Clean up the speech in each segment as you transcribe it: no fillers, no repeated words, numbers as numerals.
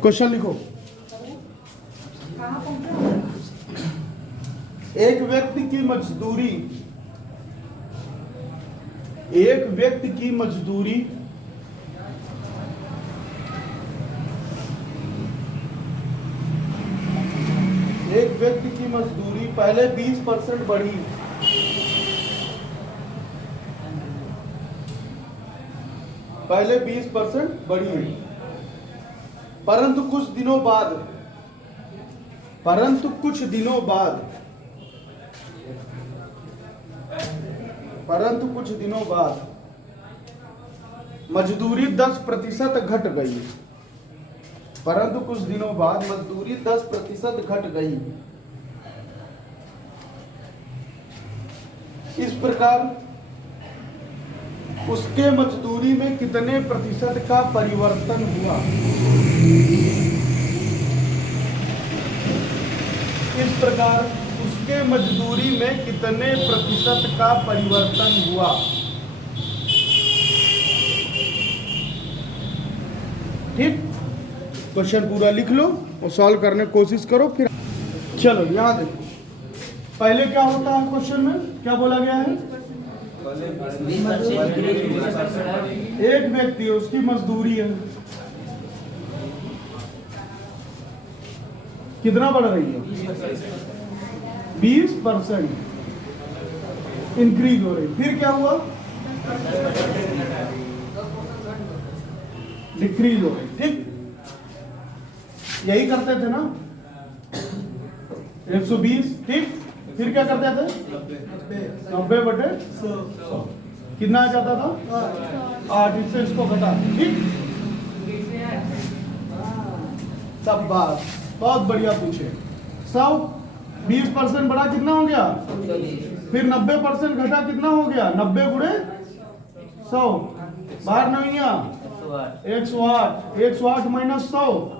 Question लिखो। एक व्यक्ति की मजदूरी, एक व्यक्ति की मजदूरी पहले 20% बढ़ी, पहले 20% बढ़ी, परंतु कुछ दिनों बाद मजदूरी 10% घट गई, परंतु कुछ दिनों बाद मजदूरी 10% घट गई। इस प्रकार उसके मजदूरी में कितने प्रतिशत का परिवर्तन हुआ? इस प्रकार उसके मजदूरी में कितने प्रतिशत का परिवर्तन हुआ? ठीक, क्वेश्चन पूरा लिख लो और सॉल्व करने की कोशिश करो। फिर चलो यहाँ देखो, पहले क्या होता है क्वेश्चन में, क्या बोला गया है? एक व्यक्ति है, उसकी मजदूरी है, कितना बढ़ रही है? 20% इंक्रीज हो रही। फिर क्या हुआ? डिक्रीज हो रही। ठीक, यही करते थे ना, 120। ठीक, फिर क्या करते थे? 90/100 कितना आ जाता था? 8। इससे इसको घटा। ठीक, सब बात बहुत बढ़िया पूछे। 100 20% बढ़ा, कितना हो गया? फिर 90% घटा, कितना हो गया? 90 गुणे 100, बाहर नहीं आ 108। 108 माइनस 100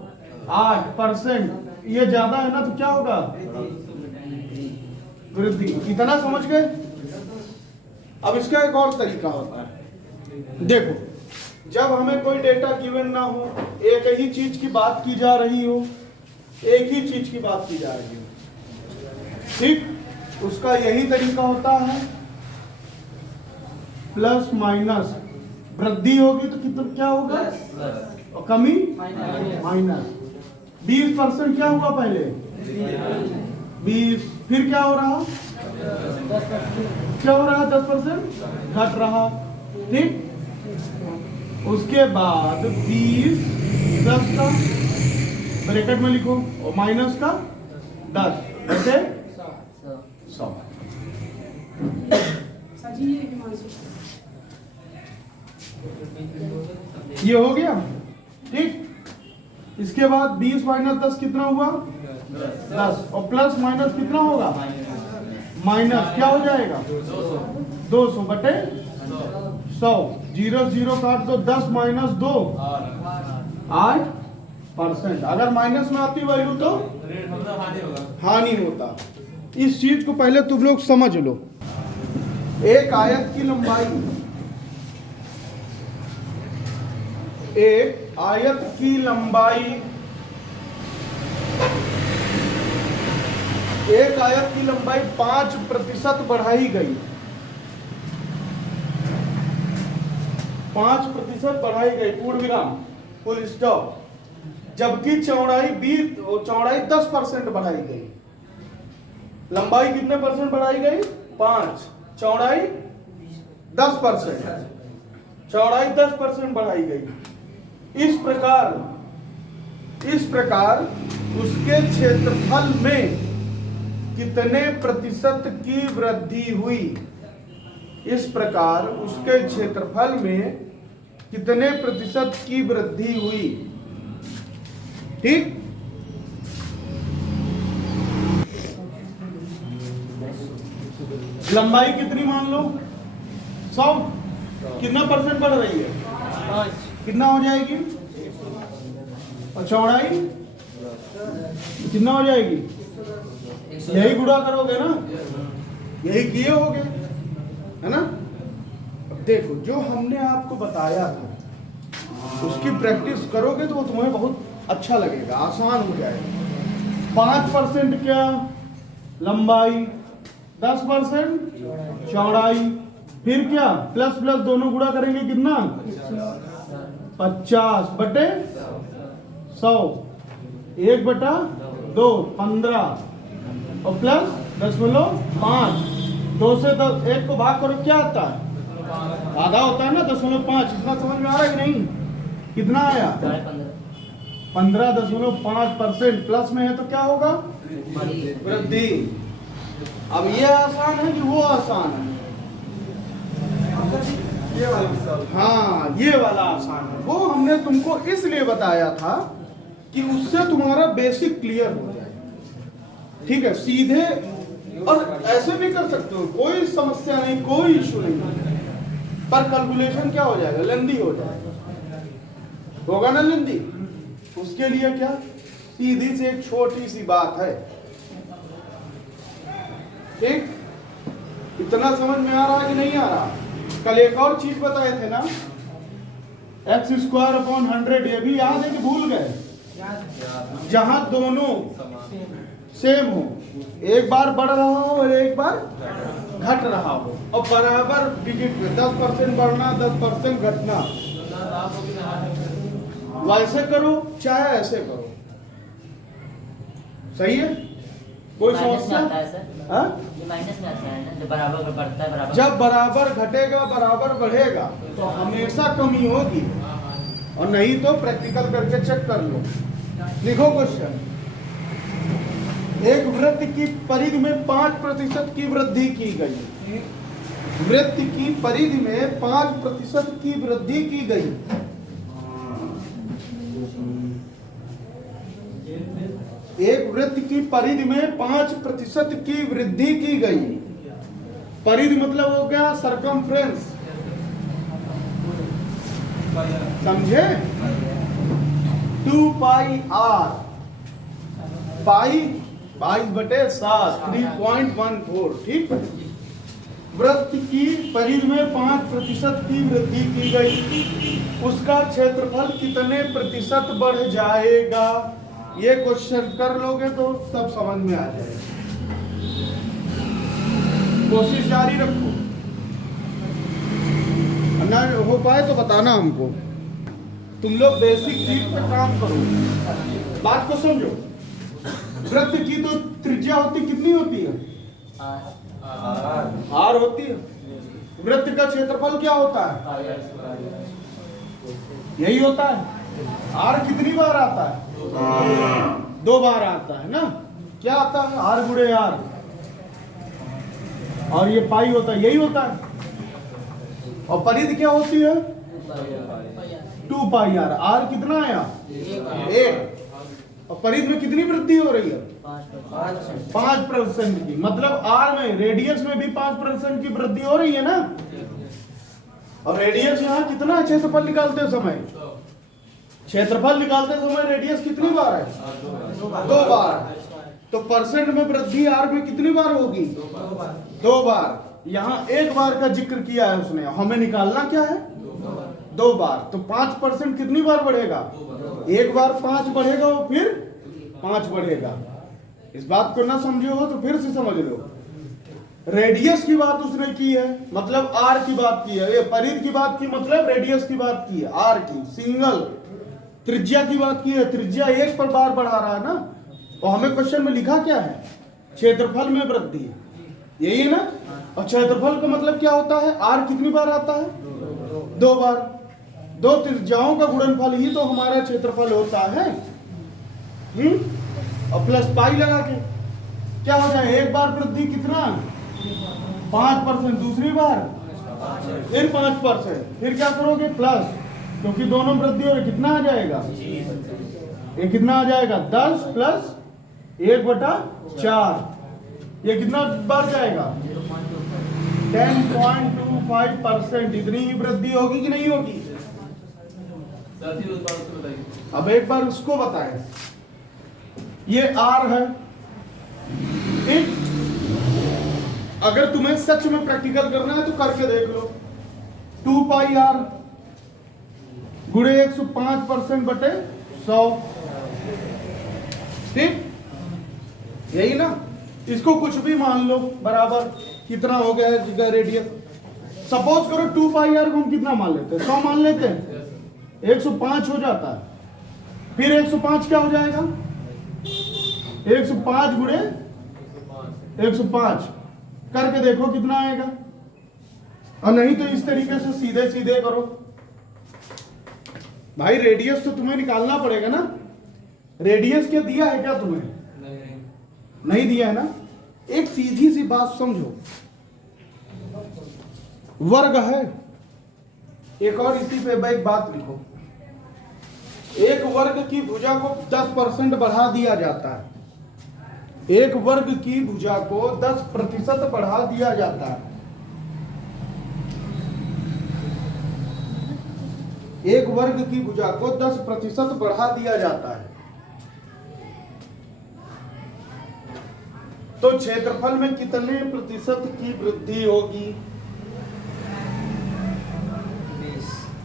8%। ये ज्यादा है ना, तो क्या होगा? वृद्धि। इतना समझ गए? अब इसका एक और तरीका होता है। देखो, जब हमें कोई डेटा गिवन ना हो, एक ही चीज की बात की जा रही हो, एक ही चीज की बात की जा रही हो, ठीक, उसका यही तरीका होता है। प्लस माइनस, वृद्धि होगी तो कितना क्या होगा? और कमी माइनस। 20% क्या हुआ पहले? 20। फिर क्या हो रहा? क्या हो रहा? 10% घट रहा। ठीक, उसके बाद 20 10 का ब्रैकेट में लिखो और माइनस का 10 ऐसे 100। ये हो गया। ठीक, इसके बाद 20 माइनस 10 कितना हुआ? 10। और प्लस माइनस कितना होगा? माइनस क्या हो जाएगा? 200/100। 0 0 काट दो, 10 माइनस 2 8%। अगर माइनस में आती वैल्यू तो हानि होता। इस चीज को पहले तुम लोग समझ लो। एक आयत की लंबाई, एक आयत की लंबाई, एक आयत की लंबाई 5% बढ़ाई गई, 5% बढ़ाई गई, पूर्ण विराम, फुल स्टॉप। जबकि चौड़ाई 10% बढ़ाई गई। लंबाई कितने परसेंट बढ़ाई गई? 5। चौड़ाई 10%, चौड़ाई 10% बढ़ाई गई। इस प्रकार उसके क्षेत्रफल में कितने प्रतिशत की वृद्धि हुई? इस प्रकार उसके क्षेत्रफल में कितने प्रतिशत की वृद्धि हुई? ठीक, लंबाई कितनी मान लो? 100। कितना परसेंट बढ़ रही है? 5। कितना हो जाएगी? और चौड़ाई कितना हो जाएगी? यही गुणा करोगे ना, यही किए होगे, है ना? अब देखो, जो हमने आपको बताया था उसकी प्रैक्टिस करोगे तो वो तुम्हें बहुत अच्छा लगेगा, आसान हो जाएगा। 5% क्या लंबाई, 10% चौड़ाई, फिर क्या प्लस प्लस दोनों गुणा करेंगे कितना 50/100, 1/2 15 और प्लस 0.5, 2 से 10 1 को भाग करो क्या आता है आधा होता है ना 0.5। इतना समझ में आ रहा है कि नहीं? कितना आया 15.5%। प्लस में है तो क्या होगा वृद्धि। अब ये आसान है कि वो आसान है? हाँ ये वाला आसान है। वो हमने तुमको इसलिए बताया था कि उससे तुम्हारा बेसिक क्लियर हो जाए। ठीक है, सीधे और ऐसे भी कर सकते हो, कोई समस्या नहीं, कोई इशू नहीं, पर कैलकुलेशन क्या हो जाएगा लेंदी हो जाएगा, होगा ना लेंदी। उसके लिए क्या सीधी से एक छोटी सी बात है। ठीक, इतना समझ में आ रहा है कि नहीं आ रहा? कल एक और चीज बताए थे ना, x²/100, ये भी याद है कि भूल गए? जहां दोनों सेम हो, एक बार बढ़ रहा हो और एक बार घट रहा हो, और बराबर डिजिट में 10% बढ़ना 10% घटना, वैसे करो चाहे ऐसे करो, सही है? कोई समस्या? माइनस में आता है ना, जो बराबर बढ़ता है बराबर। जब बराबर घटेगा बराबर बढ़ेगा तो हमेशा कमी होगी, और नहीं तो प्रैक्टिकल करके चेक कर लो। लिखो क्वेश्चन, एक वृत्त की परिधि में 5% की वृद्धि की गई। वृत्त की परिधि में 5% की वृद्धि की गई। एक वृत्त की परिधि में 5% की वृद्धि की गई। परिधि मतलब हो गया सरकमफ्रेंस, समझे? 2πr, पाई 22/7, 3.14। ठीक, वृत्त की परिधि में 5% की वृद्धि की गई, उसका क्षेत्रफल कितने प्रतिशत बढ़ जाएगा? ये क्वेश्चन कर लोगे तो सब समझ में आ जाएगा। कोशिश जारी रखो, ना हो पाए तो बताना हमको। तुम लोग बेसिक चीज पे काम करो, बात को समझो। वृत्त की तो त्रिज्या होती कितनी होती है? r होती है। वृत्त का क्षेत्रफल क्या होता है? यही होता है। r कितनी बार आता है? 2 बार आता है ना। क्या आता है? r गुणे r, और ये पाई होता है, यही होता है। और परिधि क्या होती है? 2πr। r कितना आया? 1। और परिधि में कितनी वृद्धि हो रही है? 5% की। मतलब r में, रेडियस में भी 5% की वृद्धि हो रही है ना। और रेडियस यहाँ कितना है क्षेत्रफल निकालते समय? क्षेत्रफल निकालते समय रेडियस कितनी बार है? 2 बार। तो परसेंट में वृद्धि r में कितनी बार होगी? 2 बार। यहाँ 1 बार का जिक्र किया है उसने, हमें निकालना क्या है? 2 बार। तो 5% कितनी बार बढ़ेगा? 1 बार 5 बढ़ेगा और फिर 5 बढ़ेगा। इस बात को ना समझे हो तो फिर से समझ लो। रेडियस की बात उसने की है, मतलब r की बात की है। ये परिधि की बात की, मतलब रेडियस की बात की है, r की सिंगल। त्रिज्या की बात की है, त्रिज्या 1 पर बार बढ़ा रहा है ना। और हमें क्वेश्चन में लिखा क्या है? क्षेत्रफल में वृद्धि, यही है ना। और क्षेत्रफल का मतलब क्या होता है? r कितनी बार आता है? 2 बार। 2 त्रिज्याओं का गुणनफल ही तो हमारा क्षेत्रफल होता है। और प्लस पाई लगा के क्या हो जाए? 1 बार वृद्धि कितना? 5%। दूसरी बार फिर 5%। फिर क्या करोगे? प्लस, क्योंकि दोनों वृद्धि हो रही, कितना आ जाएगा? ये कितना आ जाएगा? 10 प्लस 1/4। ये कितना बार जाएगा? 10.25%। इतनी ही वृद्धि होगी कि नहीं होगी? अब एक बार उसको बताएं। ये r है। ठीक, अगर तुम्हें सच में प्रैक्टिकल करना है तो करके देख लो। 2πr गुणे 105%/100 ठीक, यही ना। इसको कुछ भी मान लो बराबर कितना हो गया है इसका रेडियस। सपोज करो 2 पाई आर को हम कितना मान लेते हैं, 100 मान लेते हैं, 105 हो जाता है। फिर 105 क्या हो जाएगा, 105 गुणे 105 करके देखो कितना आएगा। और नहीं तो इस तरीके से सीधे सीधे करो भाई। रेडियस तो तुम्हें निकालना पड़ेगा ना। रेडियस क्या दिया है क्या तुम्हें? नहीं दिया है ना। एक सीधी सी बात समझो, वर्ग है एक, और इसी पे एक बात लिखो, एक वर्ग की भुजा को 10% बढ़ा दिया जाता है। एक वर्ग की भुजा को 10% बढ़ा दिया जाता है। एक वर्ग की भुजा को 10% बढ़ा दिया जाता है। तो क्षेत्रफल में कितने प्रतिशत की वृद्धि होगी?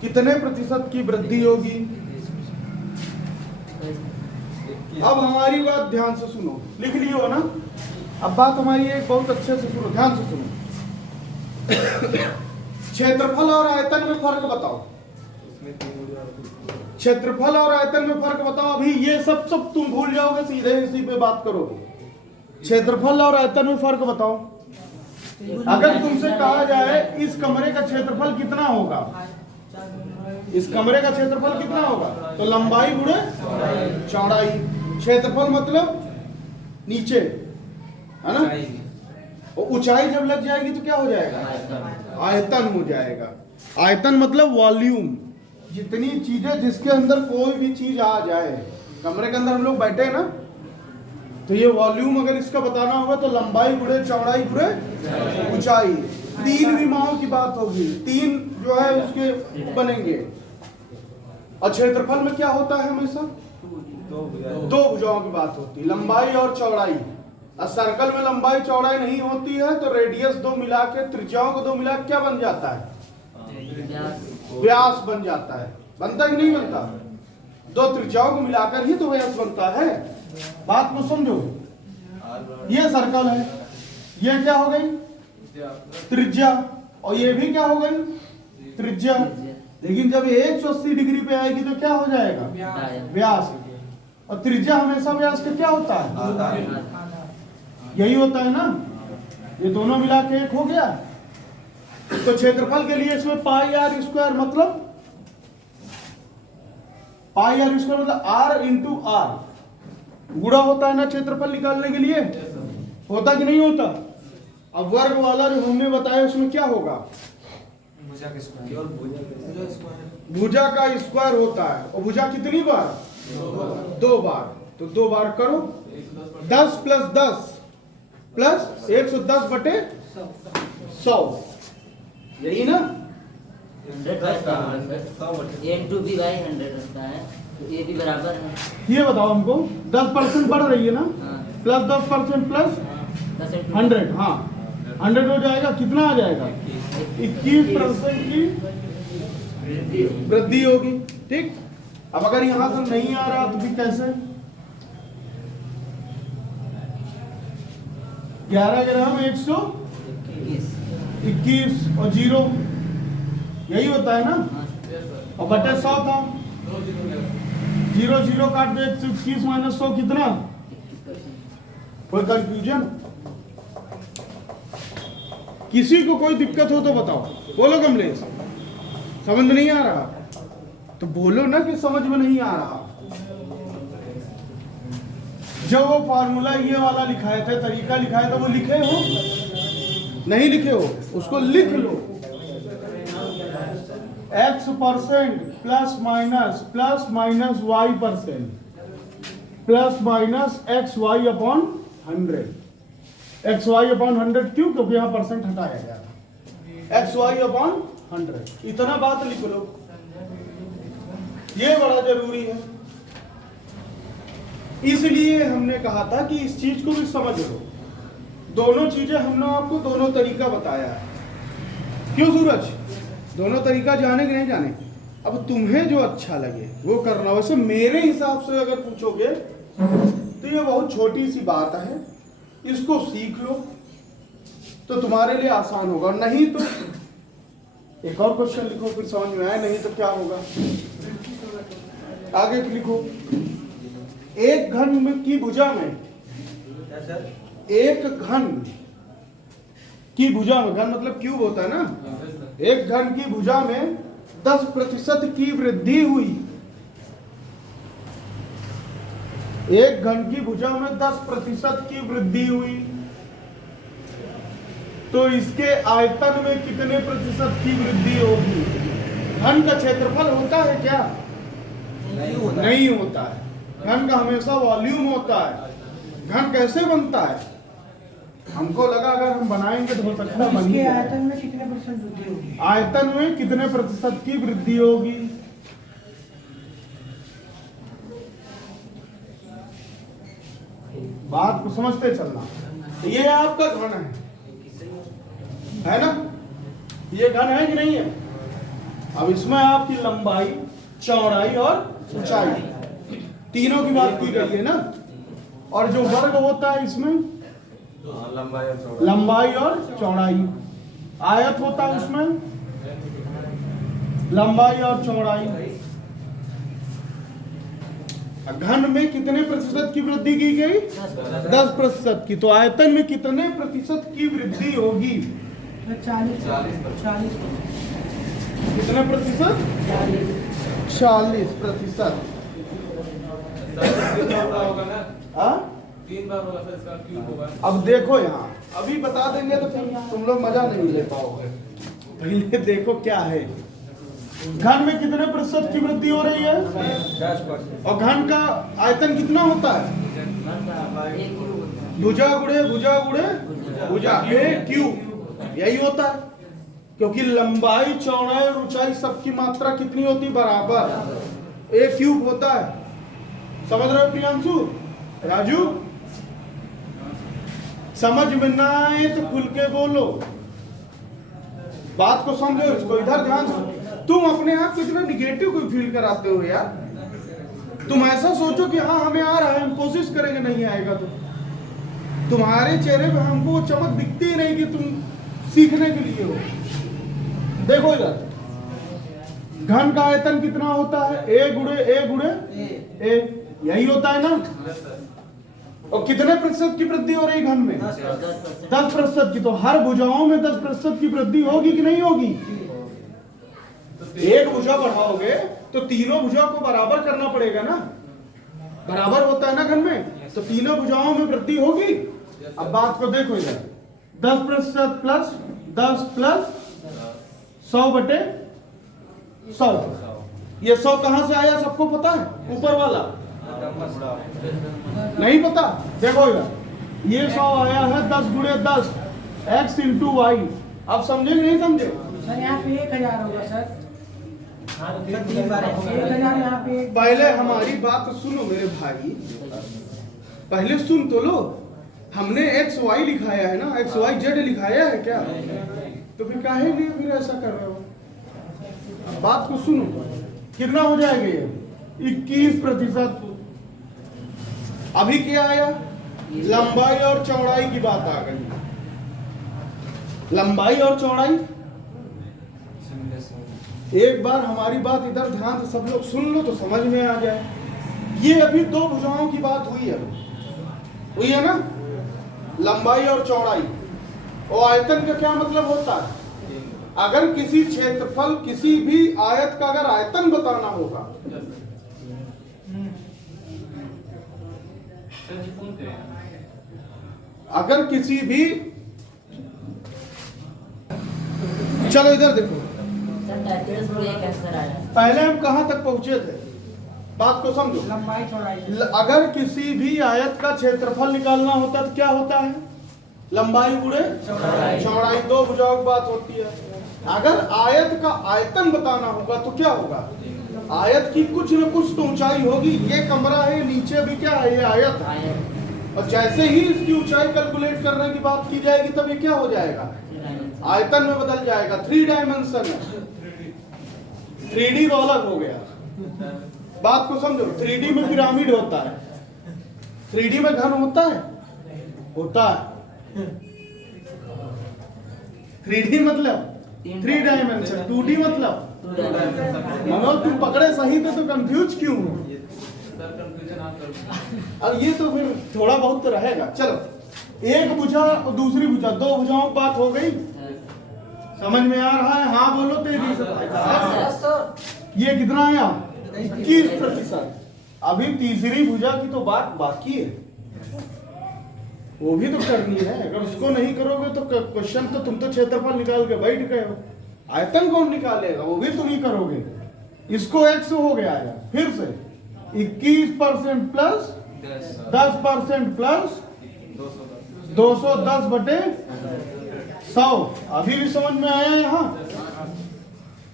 कितने प्रतिशत की वृद्धि होगी? अब हमारी बात ध्यान से सुनो, लिख लियो ना। अब बात हमारी एक बहुत अच्छे से सुनो, ध्यान से सुनो। क्षेत्रफल और आयतन में फर्क बताओ। क्षेत्रफल और आयतन में फर्क बताओ। अभी ये सब तुम भूल जाओगे, सीधे इसी पे बात करोगे। क्षेत्रफल और आयतन में फर्क बताओ। अगर तुमसे कहा जाए इस कमरे का क्षेत्रफल कितना होगा, इस कमरे का क्षेत्रफल कितना होगा, तो लंबाई गुणे चौड़ाई। क्षेत्रफल मतलब नीचे है ना, और ऊंचाई जब लग जाएगी तो क्या हो जाएगा, आयतन हो जाएगा। आयतन मतलब वॉल्यूम, जितनी चीजें जिसके अंदर कोई भी चीज आ जाए। कमरे के अंदर हम लोग बैठे हैं ना, तो ये वॉल्यूम अगर इसका बताना होगा तो लंबाई गुणे चौड़ाई गुणे ऊंचाई। 3 विमाओं की बात होगी, 3 जो है उसके बनेंगे। और क्षेत्रफल में क्या होता है हमेशा, 2 भुजाओं की बात होती है, लंबाई और चौड़ाई। और सर्कल में लंबाई चौड़ाई नहीं होती है तो रेडियस 2 मिला के, त्रिज्याओं को 2 मिला के क्या बन जाता है, व्यास बन जाता है। बनता ही नहीं बनता, 2 त्रिज्याओं को मिलाकर ही तो व्यास बनता है। बात को समझो। ये सर्कल है, ये क्या हो गई, त्रिज्या, और ये भी क्या हो गई, त्रिज्या। लेकिन जब 180 डिग्री पे आएगी तो क्या हो जाएगा, व्यास। और त्रिज्या हमेशा व्यास का क्या होता है, यही होता है ना। ये दोनों मिला के 1 हो गया। तो क्षेत्रफल के लिए इसमें पाई आर स्क्वायर मतलब, पाई आर स्क्वायर मतलब आर इंटू आर गुणा होता है ना क्षेत्रफल निकालने के लिए, होता कि नहीं होता। अब वर्ग वाला जो हमने बताया उसमें क्या होगा, भुजा का स्क्वायर होता है। और भुजा कितनी बार, 2 बार। तो 2 बार करो, 10 प्लस 10 प्लस 110 बटे 100, यही ना। 100 into b by 100 होता है, तो ये भी बराबर है। ये बताओ हमको, 10% बढ़ रही है ना, प्लस 10% प्लस 100, हाँ 100 हो जाएगा। कितना आ जाएगा, 21% की वृद्धि होगी। ठीक। अब अगर यहां से नहीं आ रहा तो फिर कैसे, 11 ग्राम 121 और 0, यही होता है ना। और बटे 100 था, 0 0 काट दो, 121 माइनस 100 कितना, कोई कंफ्यूजन, किसी को कोई दिक्कत हो तो बताओ, बोलो कमलेश। समझ में नहीं आ रहा तो बोलो ना कि समझ में नहीं आ रहा। जब वो फार्मूला ये वाला लिखाए थे, तरीका लिखाया था, वो लिखे हो, नहीं लिखे हो, उसको लिख लो। x% plus minus y% plus minus XY upon 100। XY upon 100 क्यों, क्योंकि यहाँ परसेंट हटाया गया था। XY अपॉन 100, इतना बात लिख लो, ये बड़ा जरूरी है। इसलिए हमने कहा था कि इस चीज को भी समझ लो। दोनों चीजें हमने आपको दोनों तरीका बताया है। क्यों सूरज, दोनों तरीका जाने कि नहीं जाने, अब तुम्हें जो अच्छा लगे वो करना। वैसे मेरे हिसाब से अगर पूछोगे तो ये बहुत छोटी सी बात है, इसको सीख लो तो तुम्हारे लिए आसान होगा। नहीं तो एक और क्वेश्चन लिखो, फिर समझ में आए, नहीं तो क्या होगा। आगे लिखो, एक घन की भुजा में, एक घन की भुजा में, घन मतलब क्यूब होता है ना, एक घन की भुजा में 10% की वृद्धि हुई। एक घन की भुजा में 10% की वृद्धि हुई तो इसके आयतन में कितने प्रतिशत की वृद्धि होगी? घन का क्षेत्रफल होता है क्या? नहीं होता है। घन का हमेशा वॉल्यूम होता है। घन कैसे बनता है? हमको लगा अगर हम बनाएंगे तो हो सकता है इसके आयतन में कितने परसेंट वृद्धि होगी? आयतन में कितने प्रतिशत की वृद्धि होगी? बात को समझते चलना। ये आपका घन है ना? ये घन है कि नहीं है? अब इसमें आपकी लंबाई, चौड़ाई और ऊंचाई तीनों की बात की गई है ना। और जो वर्ग होता है इसमें लंबाई और चौड़ाई, आयत होता है उसमें लंबाई और चौड़ाई। घन में कितने प्रतिशत की वृद्धि की गई? 10% की। तो आयतन में कितने प्रतिशत की वृद्धि होगी? 40%। कितने प्रतिशत? 40%। हाँ? 3 बार होगा सर, इसका क्यूब होगा। अब देखो यहाँ, अभी बता देंगे तो फिर तुम लोग मजा नहीं ले पाओगे। पहले देखो क्या है। घन में कितने प्रतिशत की वृद्धि हो रही है? 10%। और घन का आयतन कितना होता है? भुजा गुणे भुजा गुणे भुजा, ए क्यूब, यही होता है। क्योंकि लंबाई, चौड़ाई और ऊंचाई सबकी मात्रा कितनी होती? बराबर। ए क्यूब होता है। समझ रहे हो प्रियांशु, राजू? समझ में ना आए तो खुल के बोलो, बात को समझो, इसको इधर ध्यान से। तुम अपने आप को इतना निगेटिव कोई फील कराते हो यार। तुम ऐसा सोचो कि हाँ हमें आ रहा है, हम कोशिश करेंगे, नहीं आएगा तो तुम्हारे चेहरे पे हमको वो चमक दिखती ही नहीं कि तुम सीखने के लिए हो। देखो इधर, घन का आयतन कितना होता है? ए गुणे ए, यही होता है ना। और कितने प्रतिशत की वृद्धि हो रही घन में? 10% की। तो हर भुजाओं में 10% की वृद्धि होगी कि नहीं होगी? एक भुजा बढ़ाओगे तो तीनों भुजा को बराबर करना पड़ेगा ना। बराबर होता है ना घन में, तो तीनों भुजाओं में वृद्धि होगी। अब बात को देखो इधर, 10% प्लस 10 प्लस 100/100। ये 100 कहां से आया सबको पता है? ऊपर वाला नहीं पता? देखो इधर, ये 100 आया है 10 गुणे 10 x इंटू वाई। अब समझे नहीं समझे? सर यहाँ पे 1000 होगा सर। 1000 यहाँ पे। पहले हमारी बात सुनो मेरे भाई, पहले सुन तो लो। हमने एक्स वाई लिखाया है ना, XYZ लिखाया है क्या? तो फिर काहे लिए फिर ऐसा कर रहे हो? बात को सुनो, कितना हो जाएगा ये? 21%। अभी क्या आया? लंबाई और चौड़ाई की बात आ गई। लंबाई और चौड़ाई, एक बार हमारी बात इधर ध्यान से सब लोग सुन लो तो समझ में आ जाए। ये अभी दो भुजाओं की बात हुई है ना, लंबाई और चौड़ाई। और आयतन का क्या मतलब होता है? अगर किसी क्षेत्रफल, किसी भी आयत का अगर आयतन बताना होगा, अगर किसी भी, चलो इधर देखो, पहले हम कहां तक पहुंचे थे? बात को समझो। लंबाई चौड़ाई। अगर किसी भी आयत का क्षेत्रफल निकालना होता तो क्या होता है? लंबाई गुणे चौड़ाई, दो भुजाओं की बात होती है। अगर आयत का आयतन बताना होगा तो क्या होगा? आयत की कुछ न कुछ तो ऊंचाई होगी। ये कमरा है, नीचे भी क्या है? ये आयत है। और जैसे ही इसकी ऊंचाई कैलकुलेट करने की बात की जाएगी तब ये क्या हो जाएगा? आयतन में बदल जाएगा। 3 डायमेंशन है, 3D तो अलग हो गया। बात को समझो, 3D में पिरामिड होता है, 3D में घन होता है? होता है। 3D मतलब 3 डायमेंशन, 2D मतलब मनोज तुम पकड़े सही थे तो कंफ्यूज क्यों हो? सर कंफ्यूजन आप कर अब ये तो फिर थोड़ा बहुत तो रहेगा। चलो एक भुजा और दूसरी भुजा, दो भुजाओं की बात हो गई, समझ में आ रहा है? हाँ बोलो तेजी से। ये कितना आया? 21%। अभी तीसरी भुजा की तो बात बाकी है, वो भी तो करनी है। अगर उसको नहीं करोगे तो क्वेश्चन तो तुम तो क्षेत्रफल निकाल के बैठ गए हो, आयतन कौन निकालेगा? वो भी तुम ही करोगे। इसको x हो गया है, फिर से 21% प्लस 10% प्लस 210 बटे 100। अभी भी समझ में आया यहाँ?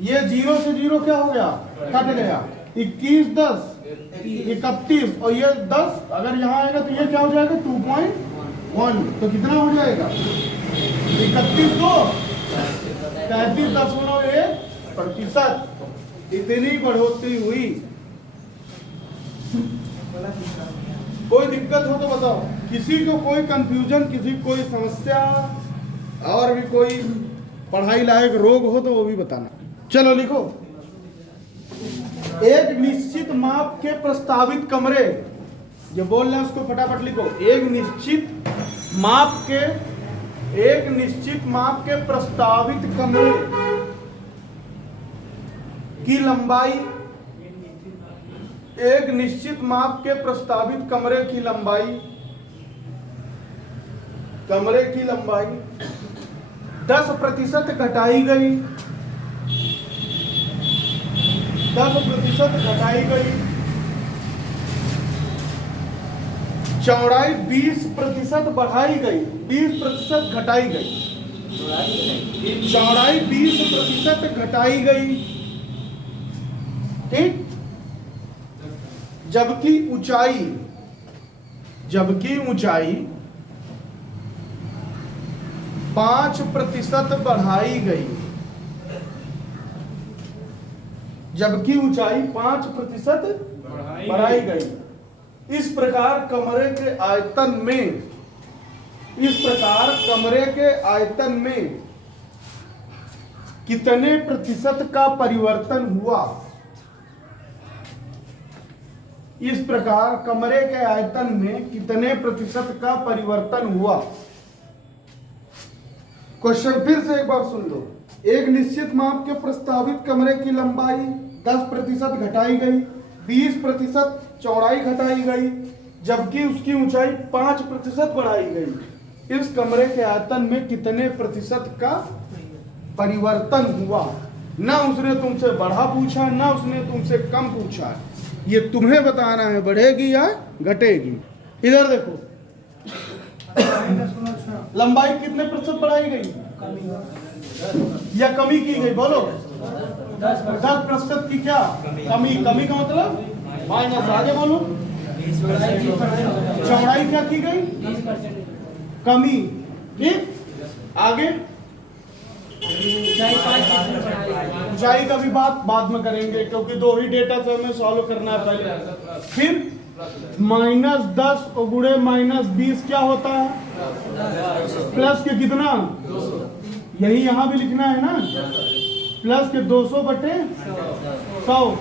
ये 0 से 0 क्या हो गया? कट गया। 21 10 31 और ये 10 अगर यहाँ आएगा तो ये क्या हो जाएगा? 2.1। तो कितना हो जाएगा? 31 को 33.1%। इतनी बढ़ोतरी हुई। कोई दिक्कत हो तो बताओ, किसी को कोई कंफ्यूजन, किसी को कोई समस्या और भी कोई पढ़ाई लायक रोग हो तो वो भी बताना। चलो लिखो, एक निश्चित माप के प्रस्तावित कमरे, जो बोल रहे हैं उसको फटाफट लिखो। एक निश्चित माप के प्रस्तावित कमरे की लंबाई, एक निश्चित माप के प्रस्तावित कमरे की लंबाई 10% घटाई गई, 10% घटाई गई, चौड़ाई 20% बढ़ाई गई, 20% घटाई गई, चौड़ाई 20% घटाई गई, ठीक। जबकि ऊंचाई 5% बढ़ाई गई, जबकि ऊंचाई 5% बढ़ाई गई। इस प्रकार कमरे के आयतन में कितने प्रतिशत का परिवर्तन हुआ? इस प्रकार कमरे के आयतन में कितने प्रतिशत का परिवर्तन हुआ? क्वेश्चन फिर से एक बार सुन लो। एक निश्चित माप के प्रस्तावित कमरे की लंबाई 10% घटाई गई, 20% चौड़ाई घटाई गई, जबकि उसकी ऊंचाई 5% बढ़ाई गई। इस कमरे के आयतन में कितने प्रतिशत का परिवर्तन हुआ? ना उसने तुमसे बढ़ा पूछा, ना उसने तुमसे कम पूछा। ये तुम्हें बताना है बढ़ेगी या घटेगी। इधर देखो, लंबाई कितने प्रतिशत बढ़ाई गई या कमी की गई? बोलो। 10% की क्या कमी? कमी का मतलब माइनस। आगे बोलो। चौड़ाई क्या की गई? कमी, ठीक। आगे ऊंचाई का भी बात बाद में करेंगे, क्योंकि दो ही डेटा से हमें सॉल्व करना है पहले। फिर -10 और गुणे -20 क्या होता है? प्लस के कितना? यही यहां भी लिखना है ना, प्लस के 200 बटे 100।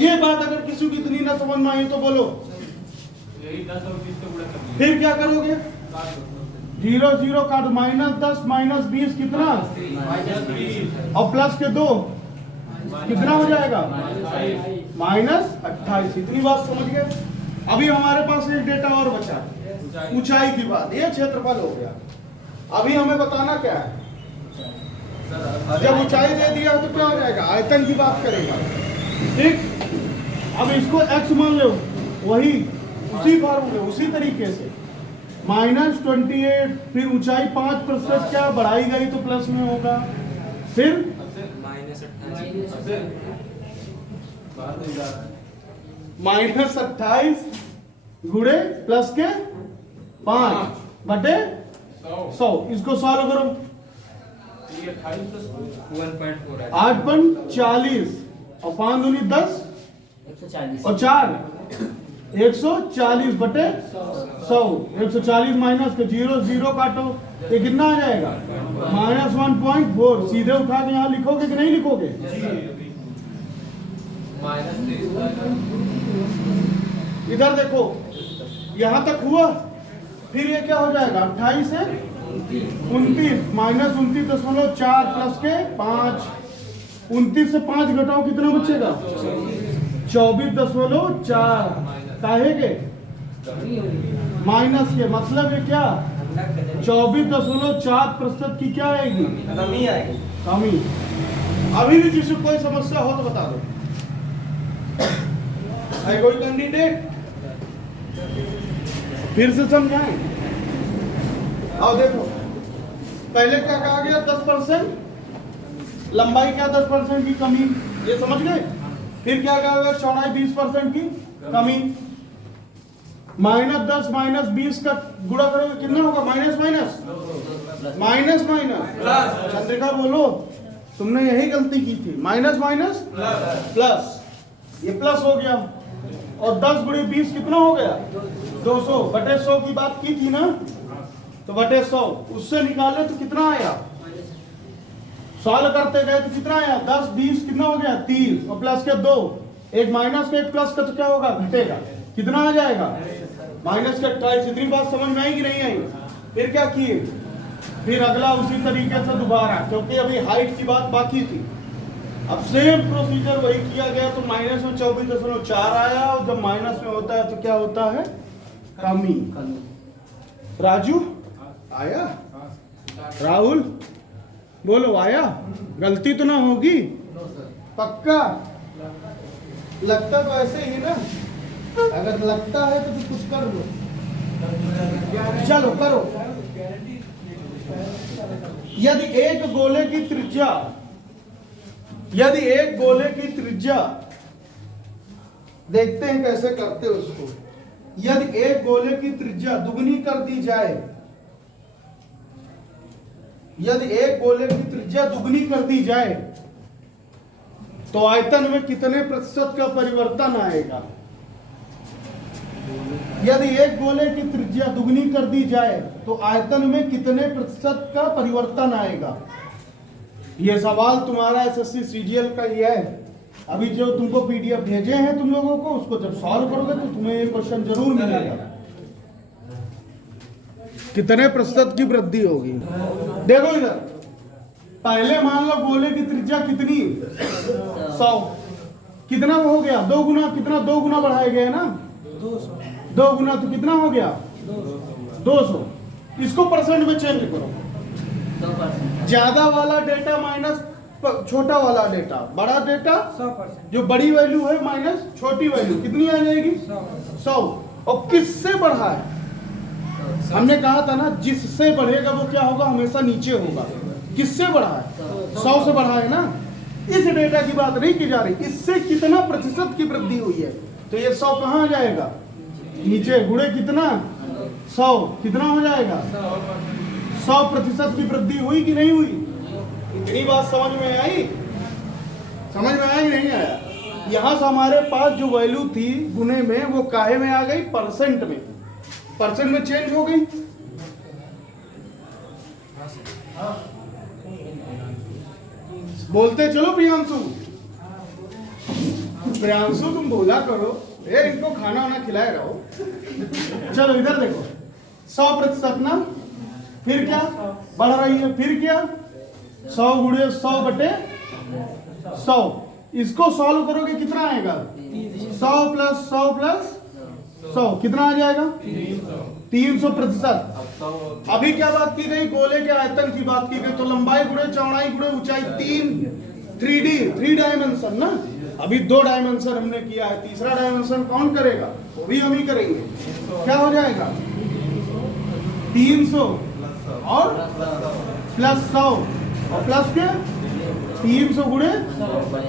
ये बात अगर किसी की इतनी ना समझ में आई तो बोलो। फिर क्या करोगे? 0 0 काट, -10 -20 कितना? और प्लस के 2 कितना हो जाएगा? -28। इतनी बात समझ गए। अभी हमारे पास एक डेटा और बचा, ऊंचाई की बात। ये क्षेत्रफल हो गया। अभी हमें बताना क्या है? जब ऊंचाई दे दिया तो क्या हो जाएगा? आयतन की बात करेगा, ठीक। अब इसको x मान लो, वही उसी फार्मूले उसी तरीके से -28, फिर ऊंचाई 5% क्या बढ़ाई गई तो प्लस में होगा, फिर -28 गुणे प्लस के 5 बटे 100। इसको सॉल्व करो। 8.40 और 5 दूनी 10 140 और 4 140 बटे 100। 140 माइनस के 0 0 काटो, ये कितना आ जाएगा? -1.4। सीधे उठा के यहाँ लिखोगे कि नहीं लिखोगे? इधर देखो, यहां तक हुआ, फिर ये क्या हो जाएगा? 28 से 29 -29.4 प्लस के 5। 29 से 5 घटाओ, कितना बचेगा? 24.4। काहे के? माइनस के, मतलब ये क्या? 24.4% की क्या आएगी? कमी। अभी भी किसी को कोई समस्या हो तो बता दो। है कोई कैंडिडेट? फिर से समझाएं। आओ देखो, पहले क्या कहा गया? 10% लंबाई, क्या 10% की कमी, ये समझ गए? फिर क्या कहा गया? चौड़ाई 20% की कमी। -10 -20 का गुणा करोगे कितना होगा? Minus minus minus minus. Chandrika बोलो, तुमने यही गलती की थी। माइनस माइनस प्लस, ये प्लस हो गया। और 10 गुणे 20 कितना हो गया? 200 बटे 100 की बात की थी ना, तो बटे 100 उससे निकाले तो कितना आया? सॉल्व करते गए तो कितना आया? 10 20 कितना हो गया? 30 और प्लस के 2, एक माइनस का एक प्लस का, तो क्या होगा? घटेगा। कितना आ जाएगा? माइनस के 28। इतनी बात समझ में आई कि नहीं आई? फिर क्या किए? फिर अगला उसी तरीके से दोबारा, क्योंकि अभी हाइट की बात बाकी थी। अब सेम प्रोसीजर वही किया गया, तो माइनस में 24.4 आया, और जब माइनस में होता है तो क्या होता है? कमी। राजू आया? राहुल बोलो, आया? गलती तो ना होगी? पक्का? लगता तो ऐसे ही ना? अगर लगता है तो फिर कुछ कर लो। चलो करो। यदि एक गोले की त्रिज्या, देखते हैं कैसे करते हो उसको। यदि एक गोले की त्रिज्या दुगनी कर दी जाए, यदि एक गोले की त्रिज्या दुगनी कर दी जाए, तो आयतन में कितने प्रतिशत का परिवर्तन आएगा? यदि एक गोले की त्रिज्या दुगनी कर दी जाए तो आयतन में कितने प्रतिशत का परिवर्तन आएगा? ये सवाल तुम्हारा एसएससी सीजीएल का ही है। अभी जो तुमको पीडीएफ भेजे हैं तुम लोगों को, उसको जब सॉल्व करोगे तो तुम्हें ये क्वेश्चन जरूर मिलेगा। कितने प्रतिशत की वृद्धि होगी? देखो इधर, पहले मान लो गोले की त्रिज्या कितनी? 100। कितना हो गया? 2 गुना। कितना? 2 गुना बढ़ाए गए ना? 2 गुना, तो कितना हो गया? 200। इसको परसेंट में चेंज करो। 100%। ज्यादा वाला डेटा माइनस छोटा वाला डेटा, बड़ा डेटा 100%। जो बड़ी वैल्यू है माइनस छोटी वैल्यू, कितनी आ जाएगी? 100। और किससे बढ़ा है? हमने कहा था ना, जिससे बढ़ेगा वो क्या होगा? हमेशा नीचे होगा। किससे बढ़ा है? 100 से बढ़ा है ना? इस डेटा की बात नहीं की जा रही। इससे कितना प्रतिशत की वृद्धि हुई है, तो ये 100 कहाँ आ जाएगा? नीचे। गुणे कितना? 100। कितना हो जाएगा? 100% की वृद्धि हुई कि नहीं हुई? इतनी बात समझ में आई? समझ में आया कि नहीं आया? यहां से हमारे पास जो वैल्यू थी गुने में, वो काहे में आ गई? परसेंट में। परसेंट में चेंज हो गई। बोलते चलो प्रियांशु। प्रियांशु तुम बोला करो, इनको खाना वाना खिलाए रहो। चलो इधर देखो, 100% ना, फिर क्या बढ़ रही है? फिर क्या? 100 गुणे 100 बटे 100। इसको सॉल्व करोगे कितना आएगा? 100 प्लस 100 प्लस 100 कितना आ जाएगा? 300%। अभी क्या बात की गई? गोले के आयतन की बात की गई, तो लंबाई गुणे चौड़ाई गुणे ऊंचाई, 3 डायमेंशन ना। अभी 2 डायमेंशन हमने किया है, तीसरा डायमेंशन कौन करेगा? वो भी हम ही करेंगे। क्या हो जाएगा? 300 और प्लस 100 और प्लस के 300 गुणे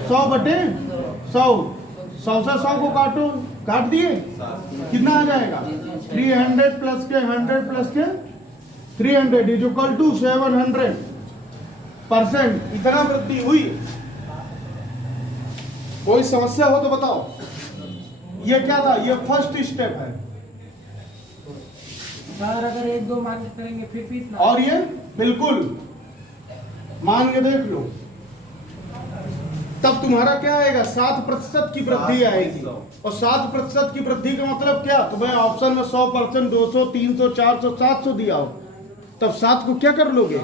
100 बटे 100। 100 से 100 को काटो, काट दिए, कितना आ जाएगा? 300 प्लस के 100 प्लस के 300 इज इक्वल टू 700%। इतना वृद्धि हुई। कोई समस्या हो तो बताओ। ये क्या था? ये फर्स्ट स्टेप है। सर अगर 1-2 मान के करेंगे फिर भी इतना। और ये बिल्कुल मान के देख लो, तब तुम्हारा क्या आएगा? 7% की वृद्धि आएगी। और 7% की वृद्धि का मतलब क्या? तुम्हें ऑप्शन में 100%, 200, 300, 400, 700 दिया हो, तब 7 को क्या कर लोगे?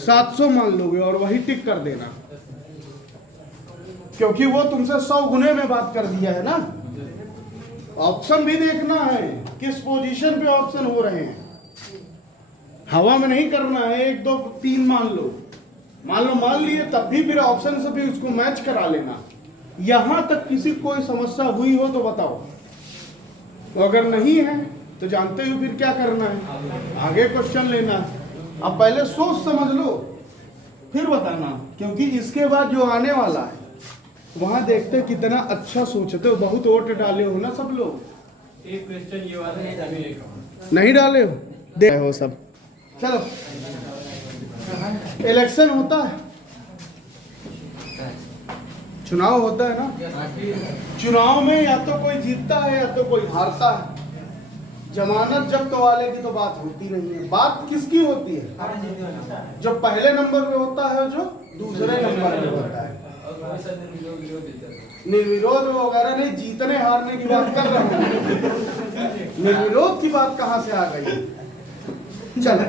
700 मान लोगे और वही टिक कर देना, क्योंकि वो तुमसे 100 गुने में बात कर दिया है ना। ऑप्शन भी देखना है, किस पोजीशन पे ऑप्शन हो रहे हैं। हवा में नहीं करना है 1, 2, 3 मान लिए, तब भी फिर ऑप्शन से भी उसको मैच करा लेना। यहां तक किसी कोई समस्या हुई हो तो बताओ, तो अगर नहीं है तो जानते हो फिर क्या करना है, आगे क्वेश्चन लेना है। अब पहले सोच समझ लो फिर बताना, क्योंकि इसके बाद जो आने वाला है वहां देखते कितना अच्छा सोचते हो। बहुत वोट डाले हो ना सब लोग? एक क्वेश्चन ये वाला है, अभी एक नहीं डाले हो, दे हो सब। चलो, इलेक्शन होता है, चुनाव होता है ना। चुनाव में या तो कोई जीतता है या तो कोई हारता है। जमानत जब्त वाले की तो बात होती नहीं है। बात किसकी होती है? जो पहले नंबर पे होता है, जो दूसरे नंबर पे होता है। निर्विरोध वगैरह नहीं, जीतने हारने की बात कर रहा हूँ। निर्विरोध की बात कहाँ से आ गई? चलो,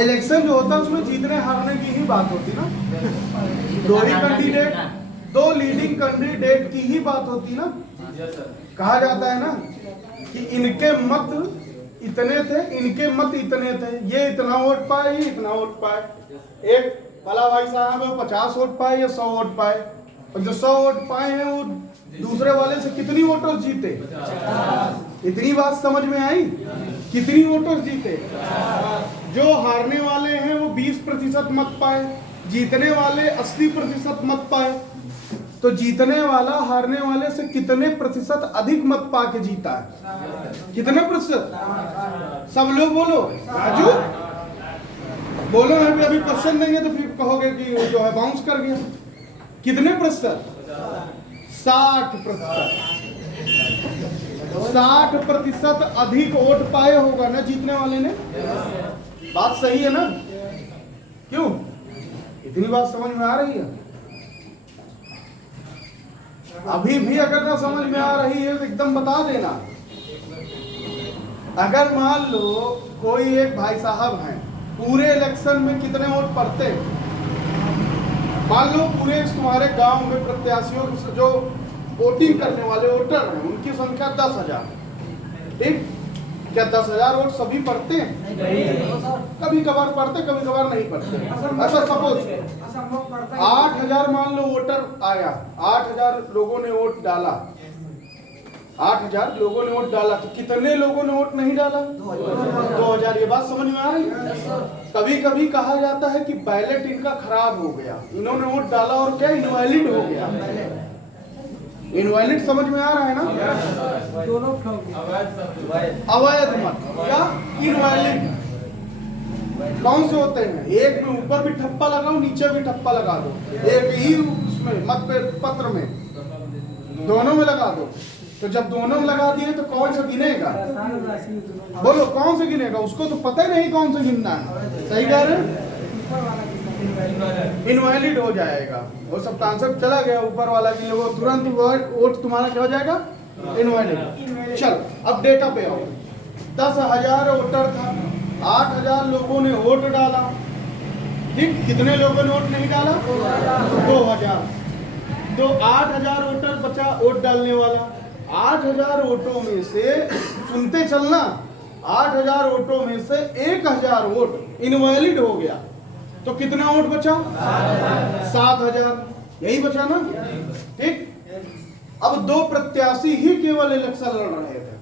इलेक्शन जो होता है उसमें जीतने हारने की ही बात होती ना। दो लीडिंग कैंडिडेट की ही बात होती ना। कहा जाता है ना कि इनके मत इतने थे, इनके मत इतने थे, ये इतना वोट पाए, ये इतना वोट पाए। एक भला भाई साहब 50 वोट पाए या 100 वोट पाए, और जो 100 वोट पाए हैं वो दूसरे वाले से कितनी वोटों जीते? इतनी बात समझ में आई? कितनी वोटों जीते? जो हारने वाले हैं वो 20% मत पाए, जीतने वाले 80% मत पाए। तो जीतने वाला हारने वाले से कितने प्रतिशत अधिक मत पा के जीता है? कितने प्रतिशत? सब लोग बोलो। राजू बोलो ना, अभी क्वेश्चन देंगे तो फिर कहोगे कि जो है बाउंस कर गया। कितने प्रतिशत? 60%। 60% अधिक वोट पाए होगा ना जीतने वाले ने। बात सही है ना? क्यों? इतनी बात समझ में आ रही है? अभी भी अगर ना समझ में आ रही है तो एकदम बता देना। अगर मान लो कोई एक भाई साहब हैं, पूरे इलेक्शन में कितने वोट पड़ते हैं? मान लो पूरे तुम्हारे गांव में प्रत्याशियों जो वोटिंग करने वाले वोटर हैं उनकी संख्या 10,000, ठीक? क्या 10,000 वोट सभी पढ़ते हैं? कभी कभार पढ़ते, कभी कभार नहीं पढ़ते। ऐसा सपोज 8,000 मान लो वोटर आया, 8,000 लोगों ने वोट डाला, 8,000 लोगों ने वोट डाला, तो कितने लोगों ने वोट नहीं डाला? 2,000। ये बात समझ में आ रही है? कभी कभी कहा जाता है कि बैलेट इनका खराब हो गया, इन्होंने वोट डाला और क्या इनवैलिड हो गया। इनवैलिड समझ में आ रहा है ना? दोनों अवैध मत या इनवैलिड कौन से होते हैं? एक में ऊपर भी ठप्पा लगाओ, नीचे भी ठप्पा लगा दो, एक ही उसमें मत पे पत्र में दोनों में लगा दो। तो जब दोनों में लगा दिए तो कौन सा गिनेगा? बोलो कौन से गिनेगा? उसको तो पता ही नहीं कौन से गिनना है। सही कह रहे हैं? इनवैलिड हो जाएगा। वो सब कॉन्सेप्ट चला गया ऊपर वाला कि वो तुरंत वोट तुम्हारा क्या हो जाएगा? इनवैलिड। चल अब डेटा पे आओ। 10,000 वोटर था, 8,000 लोगों ने वोट डाला, ठीक? कितने लोगों ने वोट नहीं डाला? 2,000। तो 8,000 वोटर बचा वोट डालने वाला। 8,000 वोटों में से सुनते चलना, 8,000 वोटों में से 1,000 वोट इनवैलिड हो गया, तो कितना वोट बचा? 7,000। यही बचा ना, ठीक? अब दो प्रत्याशी ही केवल इलेक्शन लड़ रहे थे।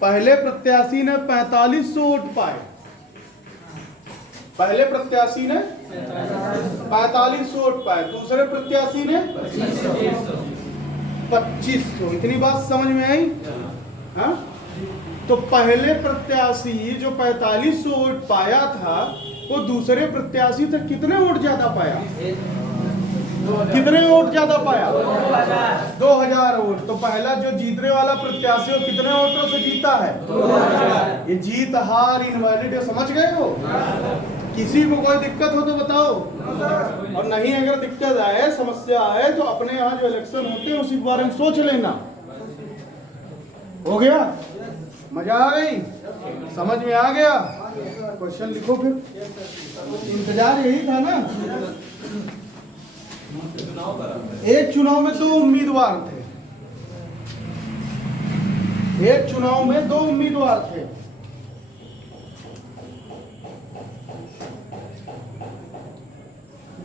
पहले प्रत्याशी ने 4500 वोट पाए, पहले प्रत्याशी ने 4500 वोट पाए, दूसरे प्रत्याशी ने 2500। इतनी बात समझ में आई? हाँ? तो पहले प्रत्याशी जो 4500 वोट पाया था वो दूसरे प्रत्याशी से कितने वोट ज्यादा पाया? कितने वोट ज्यादा पाया? 2000 वोट। तो पहला जो जीतने वाला प्रत्याशी वो कितने वोटों से जीता है? 2000। ये जीत हार इनवैलिड है, समझ गए हो? किसी को कोई दिक्कत हो तो बताओ, और नहीं अगर दिक्कत आए, समस्या आए, तो अपने यहाँ जो इलेक्शन होते हैं उसी के बारे में सोच लेना। हो गया? मजा आ गई? समझ में आ गया? क्वेश्चन लिखो फिर। इंतजार यही था ना। एक चुनाव में 2 उम्मीदवार थे। एक चुनाव में 2 उम्मीदवार थे।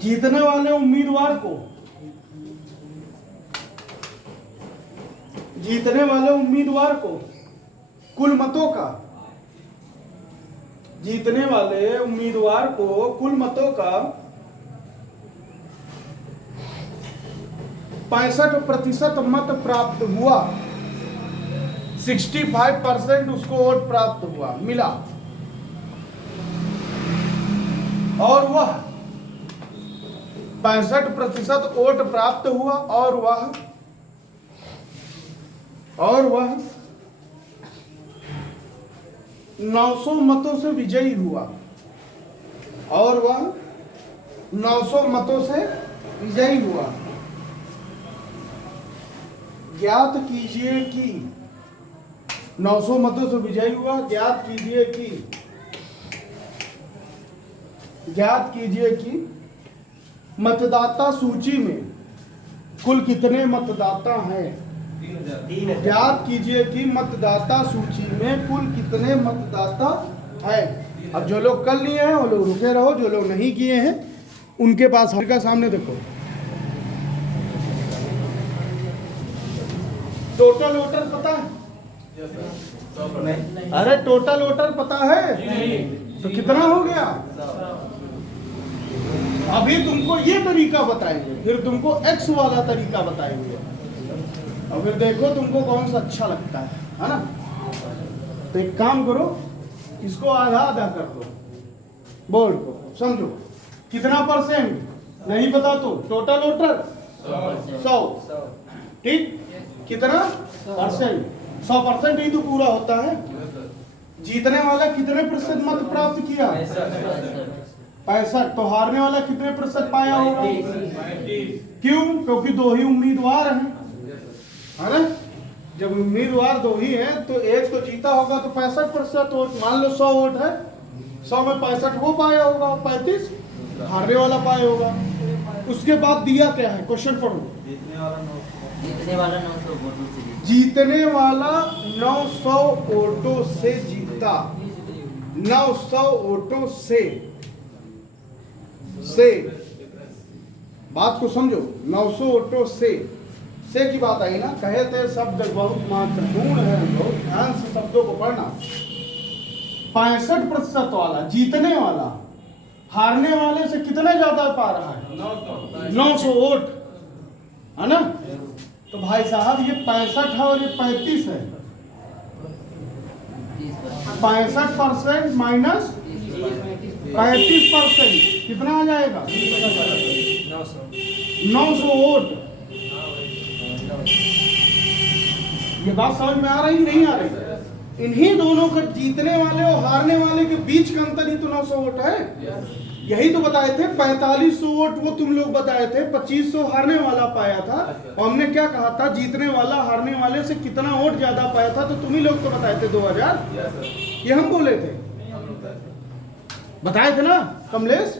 जीतने वाले उम्मीदवार को कुल मतों का 65% मत प्राप्त हुआ। 65% उसको वोट प्राप्त हुआ, मिला। और वह 65% वोट प्राप्त हुआ और वह 900 मतों से विजयी हुआ। और वह 900 मतों से विजयी हुआ। ज्ञात कीजिए कि 900 मतों से विजयी हुआ। ज्ञात कीजिए कि मतदाता सूची में कुल कितने मतदाता हैं? 3000। ज्ञात कीजिए कि मतदाता सूची में कुल कितने मतदाता हैं। अब जो लोग कर लिए हैं वो लोग रुके रहो, जो लोग नहीं किए हैं उनके पास का सामने देखो। टोटल वोटर पता है? अरे टोटल वोटर पता है? तो कितना हो गया? अभी तुमको ये तरीका बताएंगे, फिर तुमको एक्स वाला तरीका बताएंगे, और फिर देखो तुमको कौन सा अच्छा लगता है ना? तो एक काम करो, इसको आधा आधा कर दो, बोर्ड को समझो। कितना परसेंट नहीं पता तो टोटल वोटर 100, ठीक? कितना परसेंट? 100% ही तो पूरा होता है। जीतने वाला कितने प्रतिशत मत प्राप्त किया? 65। तो हारने वाला कितने प्रतिशत पाया होगा? 35। क्यों? क्योंकि 2 ही उम्मीदवार हैं, है ना? जब उम्मीदवार 2 ही हैं तो एक तो जीता होगा तो 65% वोट। मान लो 100 वोट है, 100 में 65 वो पाया होगा, 35 हारने वाला पाया होगा। उसके बाद दिया क्या है? क्वेश्चन पढ़ो। जीतने वाला 900 वोटों से जीता। जीतने वाला 900 वोटों से जीता। 900 वोटों से बात को समझो। 900 वोटों से की बात आई ना। कहे थे शब्द बहुत महत्वपूर्ण है, बहुत ध्यान से शब्दों को पढ़ना। 65% वाला जीतने वाला हारने वाले से कितने ज्यादा पा रहा है? 900 वोट, है ना? तो भाई साहब ये 65 है और ये 35 है। 65% माइनस 35% कितना आ जाएगा? 900 वोट। ये बात समझ में आ रही नहीं आ रही? इन्हीं दोनों का जीतने वाले और हारने वाले के बीच का अंतर ही तो 900 वोट है। यही तो बताए थे। 4500 वोट वो तुम लोग बताए थे, 2500 हारने वाला पाया था। और हमने क्या कहा था? जीतने वाला हारने वाले से कितना वोट ज्यादा पाया था, तो तुम ही लोग तो बताए थे 2000। ये हम बोले थे, बताए थे ना कमलेश?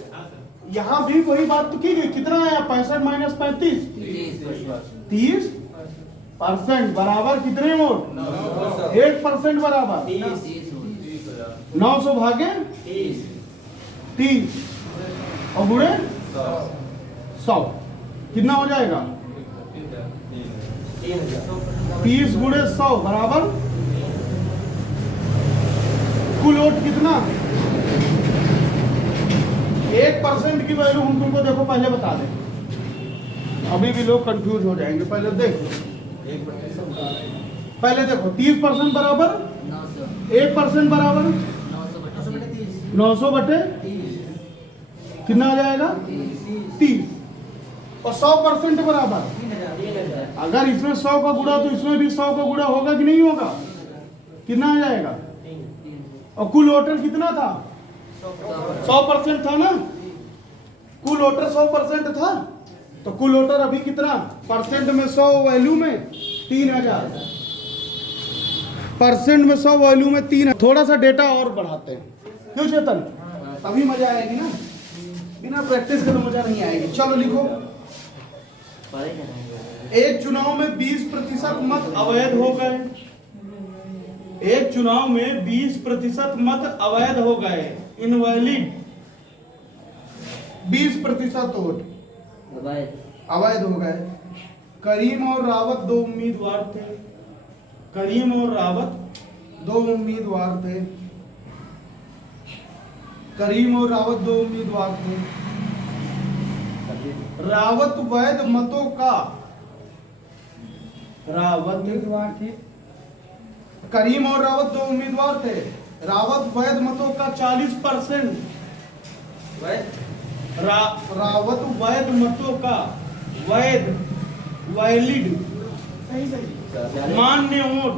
यहाँ भी वही बात तो की गई। कितना आया? 65 माइनस 35 30% बराबर कितने वोट? 1% बराबर 900 भागे 30 और गुणे 100 कितना हो जाएगा? 30 गुणे 100 बराबर कुल वोट कितना? 1% की वैल्यू हम तुमको देखो पहले बता दें, अभी भी लोग कंफ्यूज हो जाएंगे। पहले देखो, पहले देखो 30% बराबर 1% बराबर 900 बटे कितना आ जाएगा? 30। और 100% बराबर। 3000 अगर इसमें 100 का गुणा तो इसमें भी 100 का गुणा होगा कि नहीं होगा? कितना आ जाएगा? और कुल वोटर कितना था? 100% था ना? कुल वोटर 100% था, तो कुल वोटर अभी कितना? परसेंट में 100, वैल्यू में 3000। परसेंट में 100, वैल्यू में 3। थोड़ा सा डेटा और बढ़ाते हैं, क्यों चेतन? तभी मजा आएगी ना, बिना प्रैक्टिस के तो मजा नहीं आएगी। चलो लिखो, एक चुनाव में 20% मत अवैध हो गए। एक चुनाव में 20% मत अवैध हो गए, इनवैलिड। 20% वोट अवैध हो गए। करीम और रावत दो उम्मीदवार थे। करीम और रावत दो उम्मीदवार थे। करीम और रावत दो उम्मीदवार थे। रावत वैध मतों का, रावत उम्मीदवार थे। करीम और रावत दो उम्मीदवार थे। रावत वैध मतों का 40%। रावत वैध मतों का, वैध, वैलिड, मान्य वोट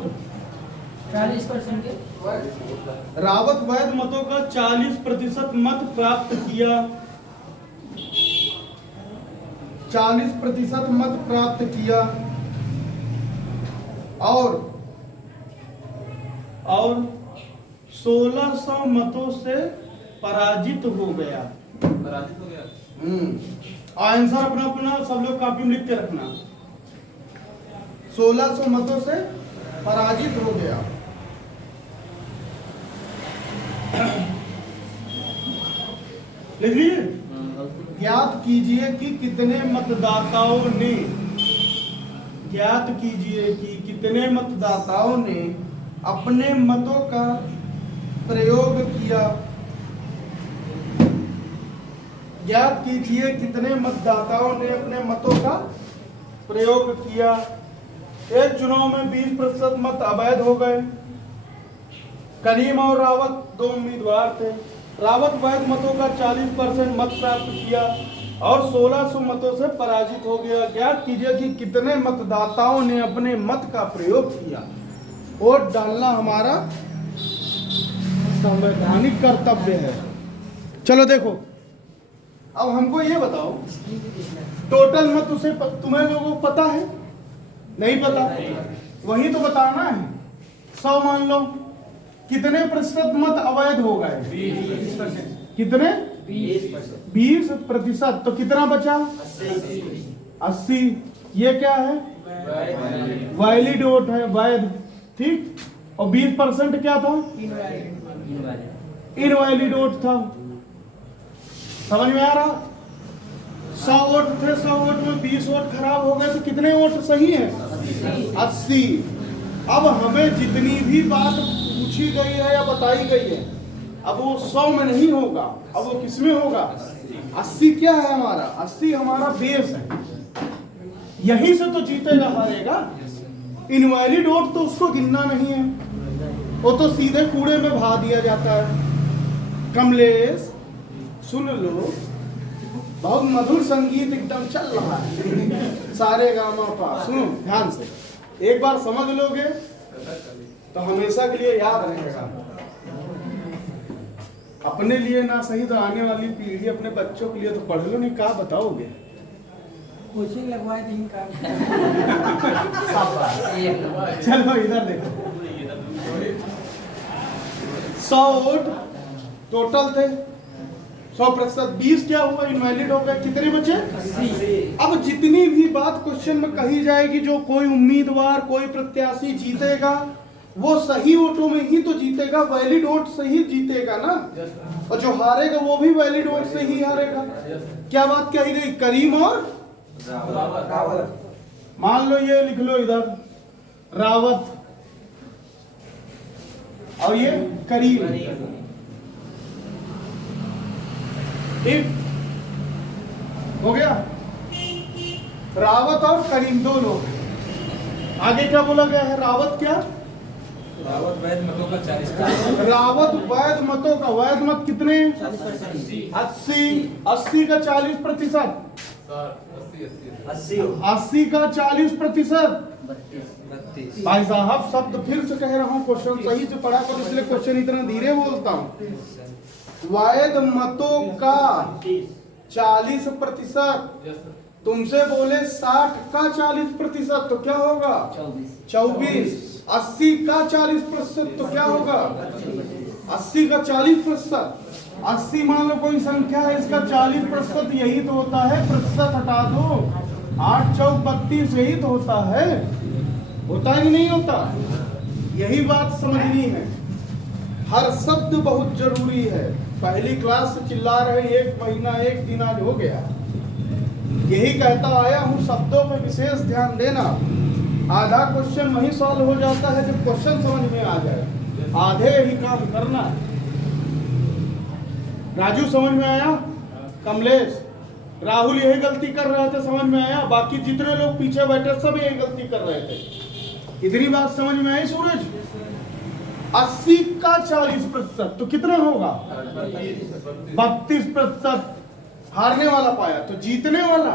40% के रावत वैध मतों का 40% मत प्राप्त किया। 40% मत प्राप्त किया और 1600 मतों से पराजित हो गया। आंसर अपना अपना सब लोग कॉपी में लिख के रखना। 1600 मतों से पराजित हो गया। लिख लीजिए। ज्ञात कीजिए कि कितने मतदाताओं ने, ज्ञात कीजिए कि कितने मतदाताओं ने अपने मतों का प्रयोग किया। ज्ञात कीजिए कितने मतदाताओं ने अपने मतों का प्रयोग किया। एक चुनाव में 20% मत अवैध हो गए। करीम और रावत दो उम्मीदवार थे। रावत वैध मतों का 40% मत प्राप्त किया और 1600 मतों से पराजित हो गया। ज्ञात कीजिए कि कितने मतदाताओं ने अपने मत का प्रयोग किया। वोट डालना हमारा संवैधानिक कर्तव्य है। चलो देखो, अब हमको ये बताओ, टोटल मत उसे तुम्हें लोगों को पता है? नहीं पता, वही तो बताना है। 100 मान लो, कितने प्रतिशत मत अवैध हो गए? 20%। कितने? 20%। तो कितना बचा? 80। ये क्या है? वैलिड वोट है, वैध। ठीक। और 20% क्या था? इनवैलिड वोट था। समझ में आ रहा? 100 वोट थे, 100 वोट में 20 वोट खराब हो गए, तो कितने वोट सही है? 80। अब हमें जितनी भी बात पूछी गई है या बताई गई है, अब वो 100 में नहीं होगा, अब वो किस में होगा? 80 क्या है हमारा? 80 हमारा बेस है। यहीं से तो जीतेगा हारेगा। इनवैलिड वोट तो उसको गिनना नहीं है, वो तो सीधे कूड़े में भा दिया जाता है। कमलेश सुन लो, बहुत मधुर संगीत एकदम चल रहा है, सारे गामा पा। सुनो ध्यान से, एक बार समझ लोगे तो हमेशा के लिए याद रहेगा। अपने लिए ना सही तो आने वाली पीढ़ी, अपने बच्चों के लिए तो पढ़ लो, नहीं क्या बताओगे? कोचिंग लगवाए थे इनका। चलो इधर देखो, 100 वोट टोटल थे, 100%। 20 क्या हुआ? इनवैलिड हो गए। कितने बचे? 80। अब जितनी भी बात क्वेश्चन में कही जाएगी, जो कोई उम्मीदवार, कोई प्रत्याशी जीतेगा, वो सही वोटों में ही तो जीतेगा, वैलिड वोट से ही जीतेगा ना। और जो हारेगा वो भी वैलिड वोट से ही हारेगा। क्या बात कही गई? करीम और रावत। मान लो ये लिख लो इधर, रावत और ये करीम। ठीक हो गया? रावत और करीम दो लोग। आगे क्या बोला गया है? रावत क्या? रावत वैध मतों का 40%। रावत वैध मतों का, वैध मत कितने? 80। 80 का 40%। 80 का 40%। 32 भाई साहब शब्द फिर से कह रहा हूँ, क्वेश्चन सही से पढ़ा करो, इसलिए क्वेश्चन इतना धीरे बोलता हूँ। वैध मतों का 40%, तुमसे बोले 60 का 40%, तो क्या होगा? 24। 80 का 40% तो क्या होगा? 80 का 40%। 80 मान लो कोई संख्या है, इसका 40%, यही तो होता है, प्रतिशत हटा दो, 8 चौक 32, यही तो होता है। होता ही नहीं होता? यही बात समझनी है। हर शब्द बहुत जरूरी है। पहली क्लास से चिल्ला रहे, 1 महीना 1 दिन आज हो गया। यही कहता आया हूँ, शब्दों पे विशेष ध्यान देना। आधा क्वेश्चन वही सॉल्व हो जाता है जब क्वेश्चन समझ में आ जाए, आधे ही काम करना। राजू समझ में आया? कमलेश, राहुल यही गलती कर रहे थे, समझ में आया? बाकी जितने लोग पीछे बैठे सब यही गलती कर रहे थे। इतनी बात समझ में आई सूरज? 80 का 40%, तो कितना होगा? 32%। हारने वाला पाया, तो जीतने वाला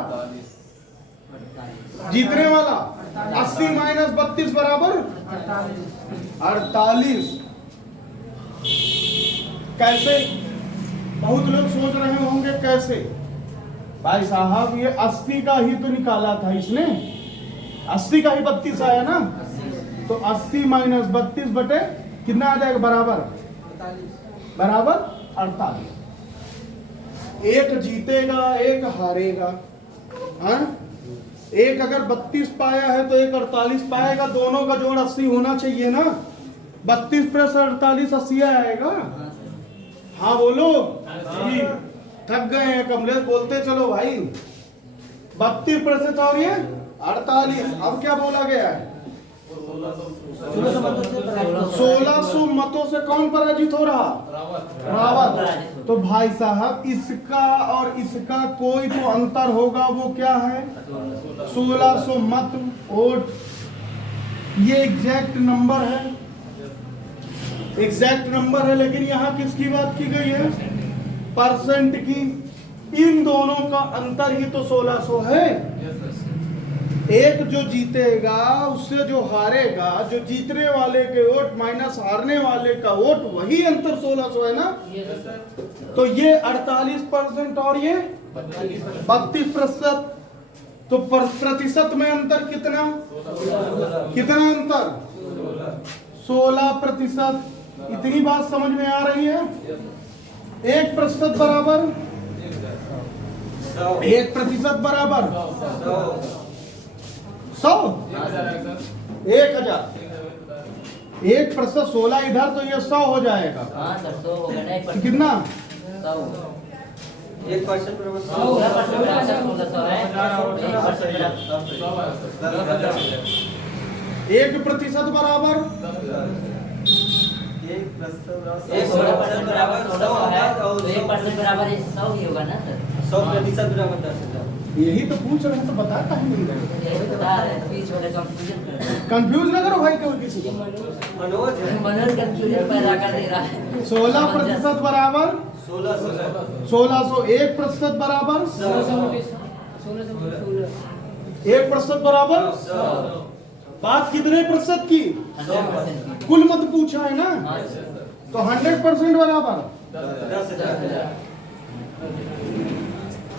80 माइनस 32 बराबर 48। कैसे? बहुत लोग सोच रहे होंगे कैसे। भाई साहब ये 80 का ही तो निकाला था इसने, 80 का ही 32 आया ना, तो 80 माइनस 32 बटे कितना आ जाएगा? बराबर 48। एक जीतेगा, एक हारेगा। हाँ, एक अगर 32 पाया है तो एक 48 पाएगा, दोनों का जोड़ 80 होना चाहिए ना। 32 प्लस 48 80 आएगा। हाँ बोलो जी, थक गए हैं कमलेश, बोलते चलो भाई। 32% और ये 48। अब क्या बोला गया है? 1600 मतों से कौन पराजित हो रहा? रावत। तो भाई साहब इसका और इसका कोई तो अंतर होगा, वो क्या है? 1600 मत वोट। ये एग्जैक्ट नंबर है, एग्जैक्ट नंबर है, लेकिन यहाँ किसकी बात की गई है? परसेंट की। इन दोनों का अंतर ही तो 1600 है। एक जो जीतेगा उससे जो हारेगा, जो जीतने वाले के वोट माइनस हारने वाले का वोट, वही अंतर 1600 है ना। तो ये 48% और ये 32%, तो प्रतिशत में अंतर कितना? कितना अंतर? 16%। इतनी बात समझ में आ रही है? 1% बराबर 1% बराबर 100 1000। 1% 16 इधर, तो ये 100 हो जाएगा। हाँ सर, 100 हो गया ना। 1% कितना? 100 1% बराबर 1% बराबर 1% बराबर 100 है, तो 1% बराबर 100 ही होगा ना सर। 100% बराबर 10,000। यही तो पूछ रहे हैं, तो बता कहीं नहीं रहे। यही बता रहे हैं, बीच वाले कंफ्यूजन कर रहे हैं। कंफ्यूज ना करो भाई कोई किसी को। मनोज कंफ्यूजन पैदा कर दे रहा है। 16% बराबर 1600। 1% बराबर 1% बराबर। बात कितने प्रतिशत की? 100% की। कुल मत पूछा है ना, हाँ सर। तो 100% बराबर 10,000।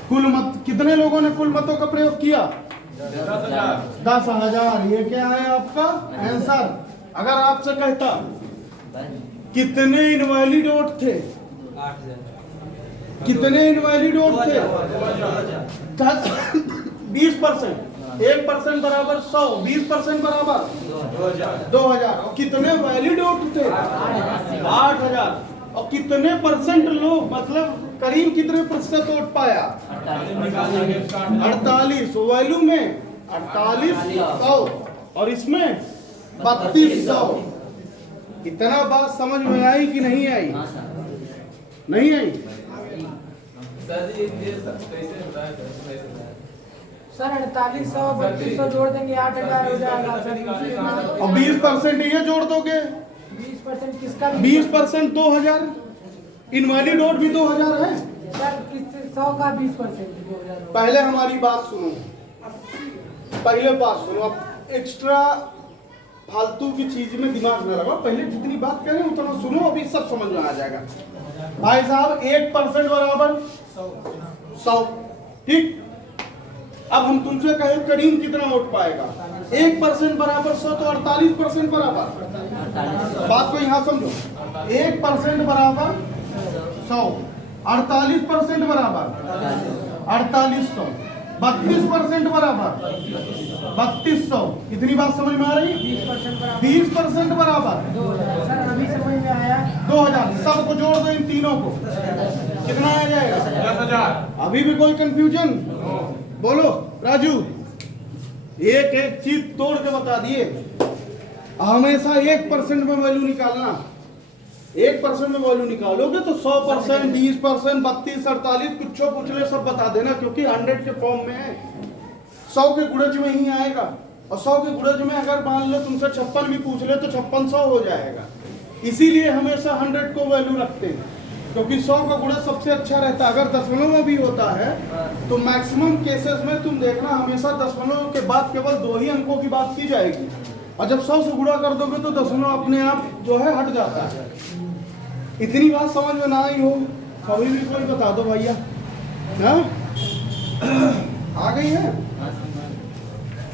कुल मत। कितने लोगों ने कुल मतों का प्रयोग किया? 10,000। ये क्या है आपका आंसर? अगर आपसे कहता कितने इनवैलिड वोट थे, 8,000। कितने इनवैलिड वोट थे? 20%। 1% बराबर 100, 20% बराबर 2000। और कितने वैलिड वोट थे? 8,000। और कितने परसेंट लोग, मतलब करीब कितने प्रतिशत वोट पाया? 48। वैल्यू में 4800 और इसमें 3200। इतना बात समझ में आई कि नहीं आई? हाँ सर। नहीं आई? सर 4800 3200 जोड़ देंगे 8,000 हो जाएगा सर। और 20% ये जोड़ दोगे, 20% किसका? 20% 2000। इनवैलिड वोट भी 2000 है। सर किस 100 का 20% 2000 पहले हमारी बात सुनो, पहले बात सुनो, अब एक्स्ट्रा फालतू की चीज में दिमाग न लगाओ, पहले जितनी बात करें उतना सुनो, अभी सब समझ में आ जाएगा। भाई साहब 1% बराबर 100, ठीक। अब हम तुमसे कहें करीम कितना वोट पाएगा, 1% बराबर 100 तो 48% बराबर। बात को यहाँ समझो, 1% बराबर 100, 48% बराबर 4800, 32% बराबर 3200। कितनी बात समझ में आ रही? 20% बराबर 2000 अभी समझ में आया। 2000। सबको जोड़ दो इन तीनों को, कितना आ जाएगा? 10,000। अभी भी कोई कंफ्यूजन? बोलो राजू, एक एक चीज तोड़ के बता दिए। हमेशा 1% में वैल्यू निकालना, 1% में वैल्यू निकालोगे तो 100%, 20%, 32, 48 कुछ पूछ ले सब बता देना, क्योंकि 100 के फॉर्म में है, 100 के गुणज में ही आएगा। और 100 के गुणज में अगर मान लो तुमसे 56 भी पूछ ले तो 5600 हो जाएगा। इसीलिए हमेशा 100 को वैल्यू रखते हैं, क्योंकि 100 का गुणज सबसे अच्छा रहता है। अगर दशमलव में भी होता है तो मैक्सिमम केसेस में तुम देखना हमेशा दशमलव के बाद केवल 2 ही अंकों की बात की जाएगी, और जब 100 से गुणा कर दोगे तो दशमलव अपने आप जो है हट जाता है। इतनी बात समझ में ना आई हो कभी भी कोई बता दो भैया। हाँ? आ गई है?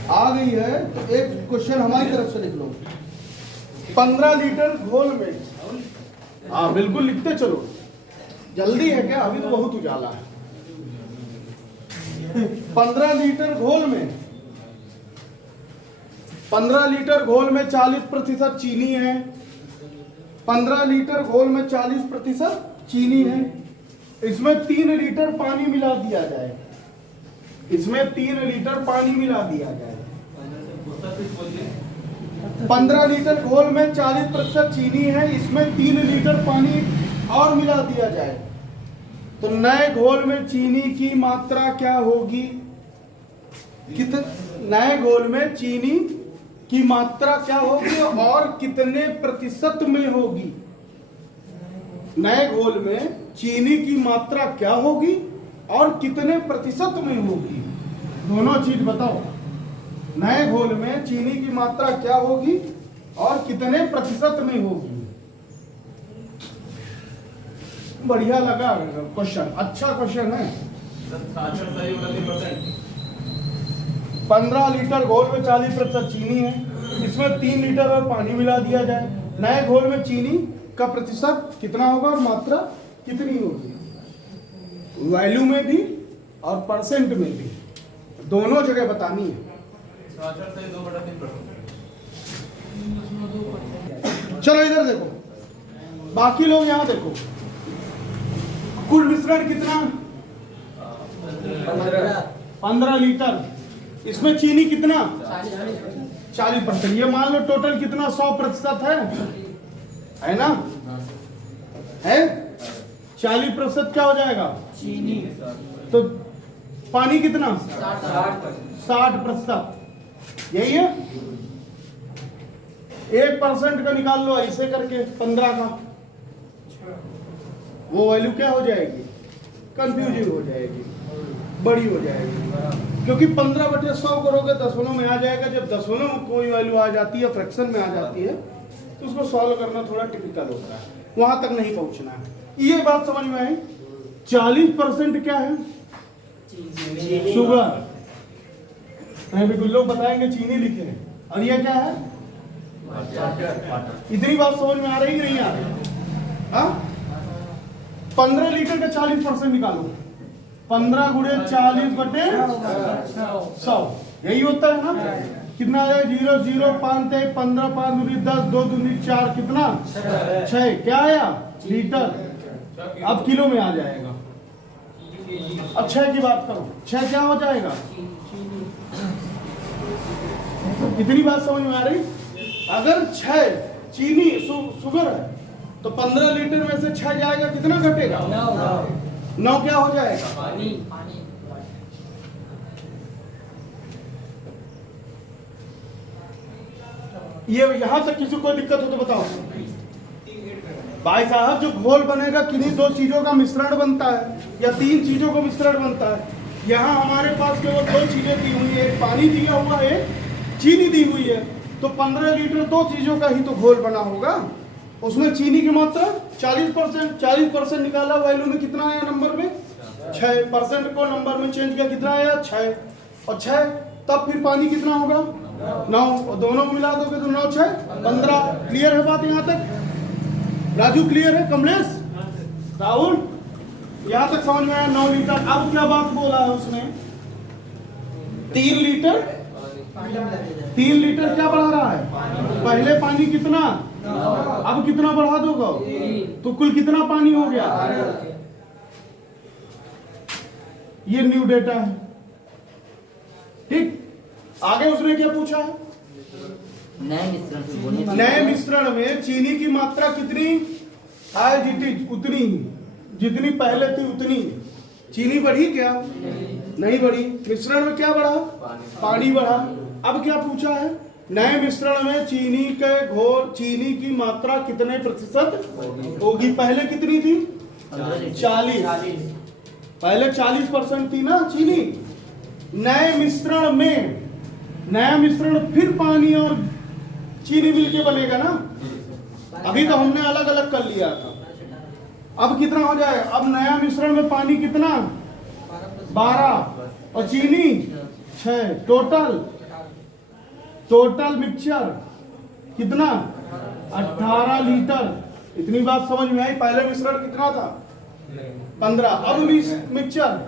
आ गई है तो एक क्वेश्चन हमारी तरफ से लिख लो। 15 लीटर घोल में, हाँ बिल्कुल लिखते चलो, जल्दी है क्या? अभी तो बहुत उजाला है। 15 लीटर घोल में, 15 लीटर घोल में 40% चीनी है। 15 लीटर घोल में 40% चीनी है। इसमें 3 लीटर पानी मिला दिया जाए, इसमें 3 लीटर पानी मिला दिया जाए। 15 लीटर घोल में 40% चीनी है, इसमें 3 लीटर पानी और मिला दिया जाए, तो नए घोल में चीनी की मात्रा क्या होगी? नए घोल में चीनी की मात्रा क्या होगी और कितने प्रतिशत में होगी? नए घोल में चीनी की मात्रा क्या होगी और कितने प्रतिशत में होगी? दोनों चीज बताओ। नए घोल में चीनी की मात्रा क्या होगी और कितने प्रतिशत में होगी? बढ़िया लगा क्वेश्चन, अच्छा क्वेश्चन है। 15 लीटर घोल में 40% चीनी है, इसमें 3 लीटर और पानी मिला दिया जाए, नए घोल में चीनी का प्रतिशत कितना होगा और मात्रा कितनी होगी? वैल्यू में भी और परसेंट में भी, दोनों जगह बतानी है। चलो इधर देखो, बाकी लोग यहाँ देखो। कुल मिश्रण कितना? 15 लीटर। इसमें चीनी कितना? 40%। ये मान लो टोटल कितना? 100% है ना? है 40% क्या हो जाएगा? चीनी। तो पानी कितना? 60%। यही है। 1% का निकाल लो ऐसे करके 15 का, वो वैल्यू क्या हो जाएगी? कंफ्यूजिंग हो जाएगी, बड़ी हो जाएगी, क्योंकि 15/100 करोगे दशमलव में आ जाएगा। जब दशमलव में कोई वैल्यू आ जाती है, फ्रैक्शन में आ जाती है, तो उसको सॉल्व करना थोड़ा टिपिकल होता है, वहां तक नहीं पहुंचना है। ये बात समझ में आई? 40% क्या है? शुगर। बिल्कुल लोग बताएंगे चीनी लिखे हैं, और ये क्या है? इतनी बात समझ में आ रही कि नहीं आ रही? हाँ? 15 लीटर का 40% निकालो, 15 गुणे 40/100, यही होता है ना? कितना है? 0 0 5 3 15 5 दूनी 10 2 दूनी 4 कितना? 6। क्या आया? लीटर। अब किलो में आ जाएगा। अब 6 की बात करो, 6 क्या हो जाएगा? इतनी बात समझ में आ रही? अगर 6 चीनी शुगर है तो 15 लीटर में से 6 जाएगा, कितना घटेगा? 9 क्या हो जाएगा? पानी। ये यहां तक किसी को दिक्कत हो तो बताओ। भाई साहब जो घोल बनेगा किन्हीं 2 चीजों का मिश्रण बनता है या 3 चीजों का मिश्रण बनता है। यहाँ हमारे पास केवल दो चीजें दी हुई है, एक पानी दिया हुआ है, एक चीनी दी हुई है। तो 15 लीटर दो चीजों का ही तो घोल बना होगा। उसमें चीनी की मात्रा 40% निकाला, वैल्यू में कितना आया नंबर में 6% को नंबर में चेंज किया, कितना आया 6 और 6, तब फिर पानी कितना होगा 9 और दोनों को मिला दोगे तो 9 6 15। क्लियर है बात यहाँ तक? राजू क्लियर है? कमलेश, राहुल, यहाँ तक समझ में आया? 9 लीटर। अब क्या बात बोला है उसने? 3 लीटर क्या बढ़ा रहा है? पहले पानी कितना, अब कितना बढ़ा दोगा तो कुल कितना पानी हो गया? ये न्यू डेटा है। ठीक, आगे उसने क्या पूछा है? नए मिश्रण में चीनी की मात्रा कितनी एज इट इज, उतनी ही, जितनी पहले थी उतनी। चीनी बढ़ी क्या? नहीं बढ़ी। मिश्रण में क्या बढ़ा? पानी बढ़ा। अब क्या पूछा है? नए मिश्रण में चीनी के घोल, चीनी की मात्रा कितने प्रतिशत होगी? पहले कितनी थी? 40। पहले 40% थी ना चीनी। नए मिश्रण में, नया मिश्रण फिर पानी और चीनी मिलके बनेगा ना। अभी तो हमने अलग अलग कर लिया था। अब कितना हो जाएगा? अब नया मिश्रण में पानी कितना? 12 और चीनी 6। टोटल मिक्सचर कितना? 18 लीटर। इतनी बात समझ में आई? पहले मिश्रण कितना था? 15। अब मिक्सचर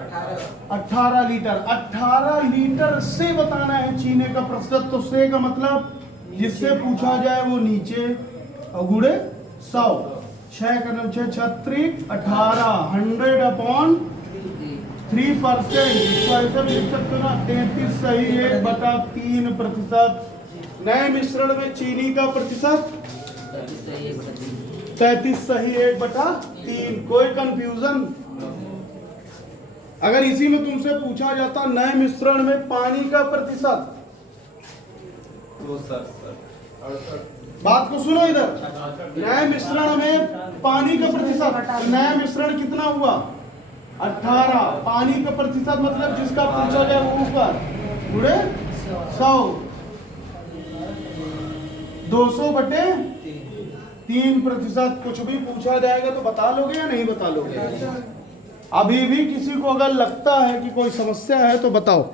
18 लीटर। 18 लीटर से बताना है चीनी का प्रतिशत। तो से का मतलब जिससे पूछा जाए वो नीचे और गुड़े 100। 6 का 6 36 18 100/3%। इसको ऐसे भी लिख सकते हो ना, 33 सही 1/3%। नए मिश्रण में चीनी का प्रतिशत 33 सही 1/3। कोई कंफ्यूजन? अगर इसी में तुमसे पूछा जाता नए मिश्रण में पानी का प्रतिशत, तो सर बात को सुनो इधर। नए मिश्रण में पानी का प्रतिशत, नया मिश्रण कितना हुआ? 18। पानी का प्रतिशत मतलब जिसका पूछा गया वो ऊपर पूरे 100। 200/3%। कुछ भी पूछा जाएगा तो बता लोगे या नहीं बता लोगे? अभी भी किसी को अगर लगता है कि कोई समस्या है तो बताओ।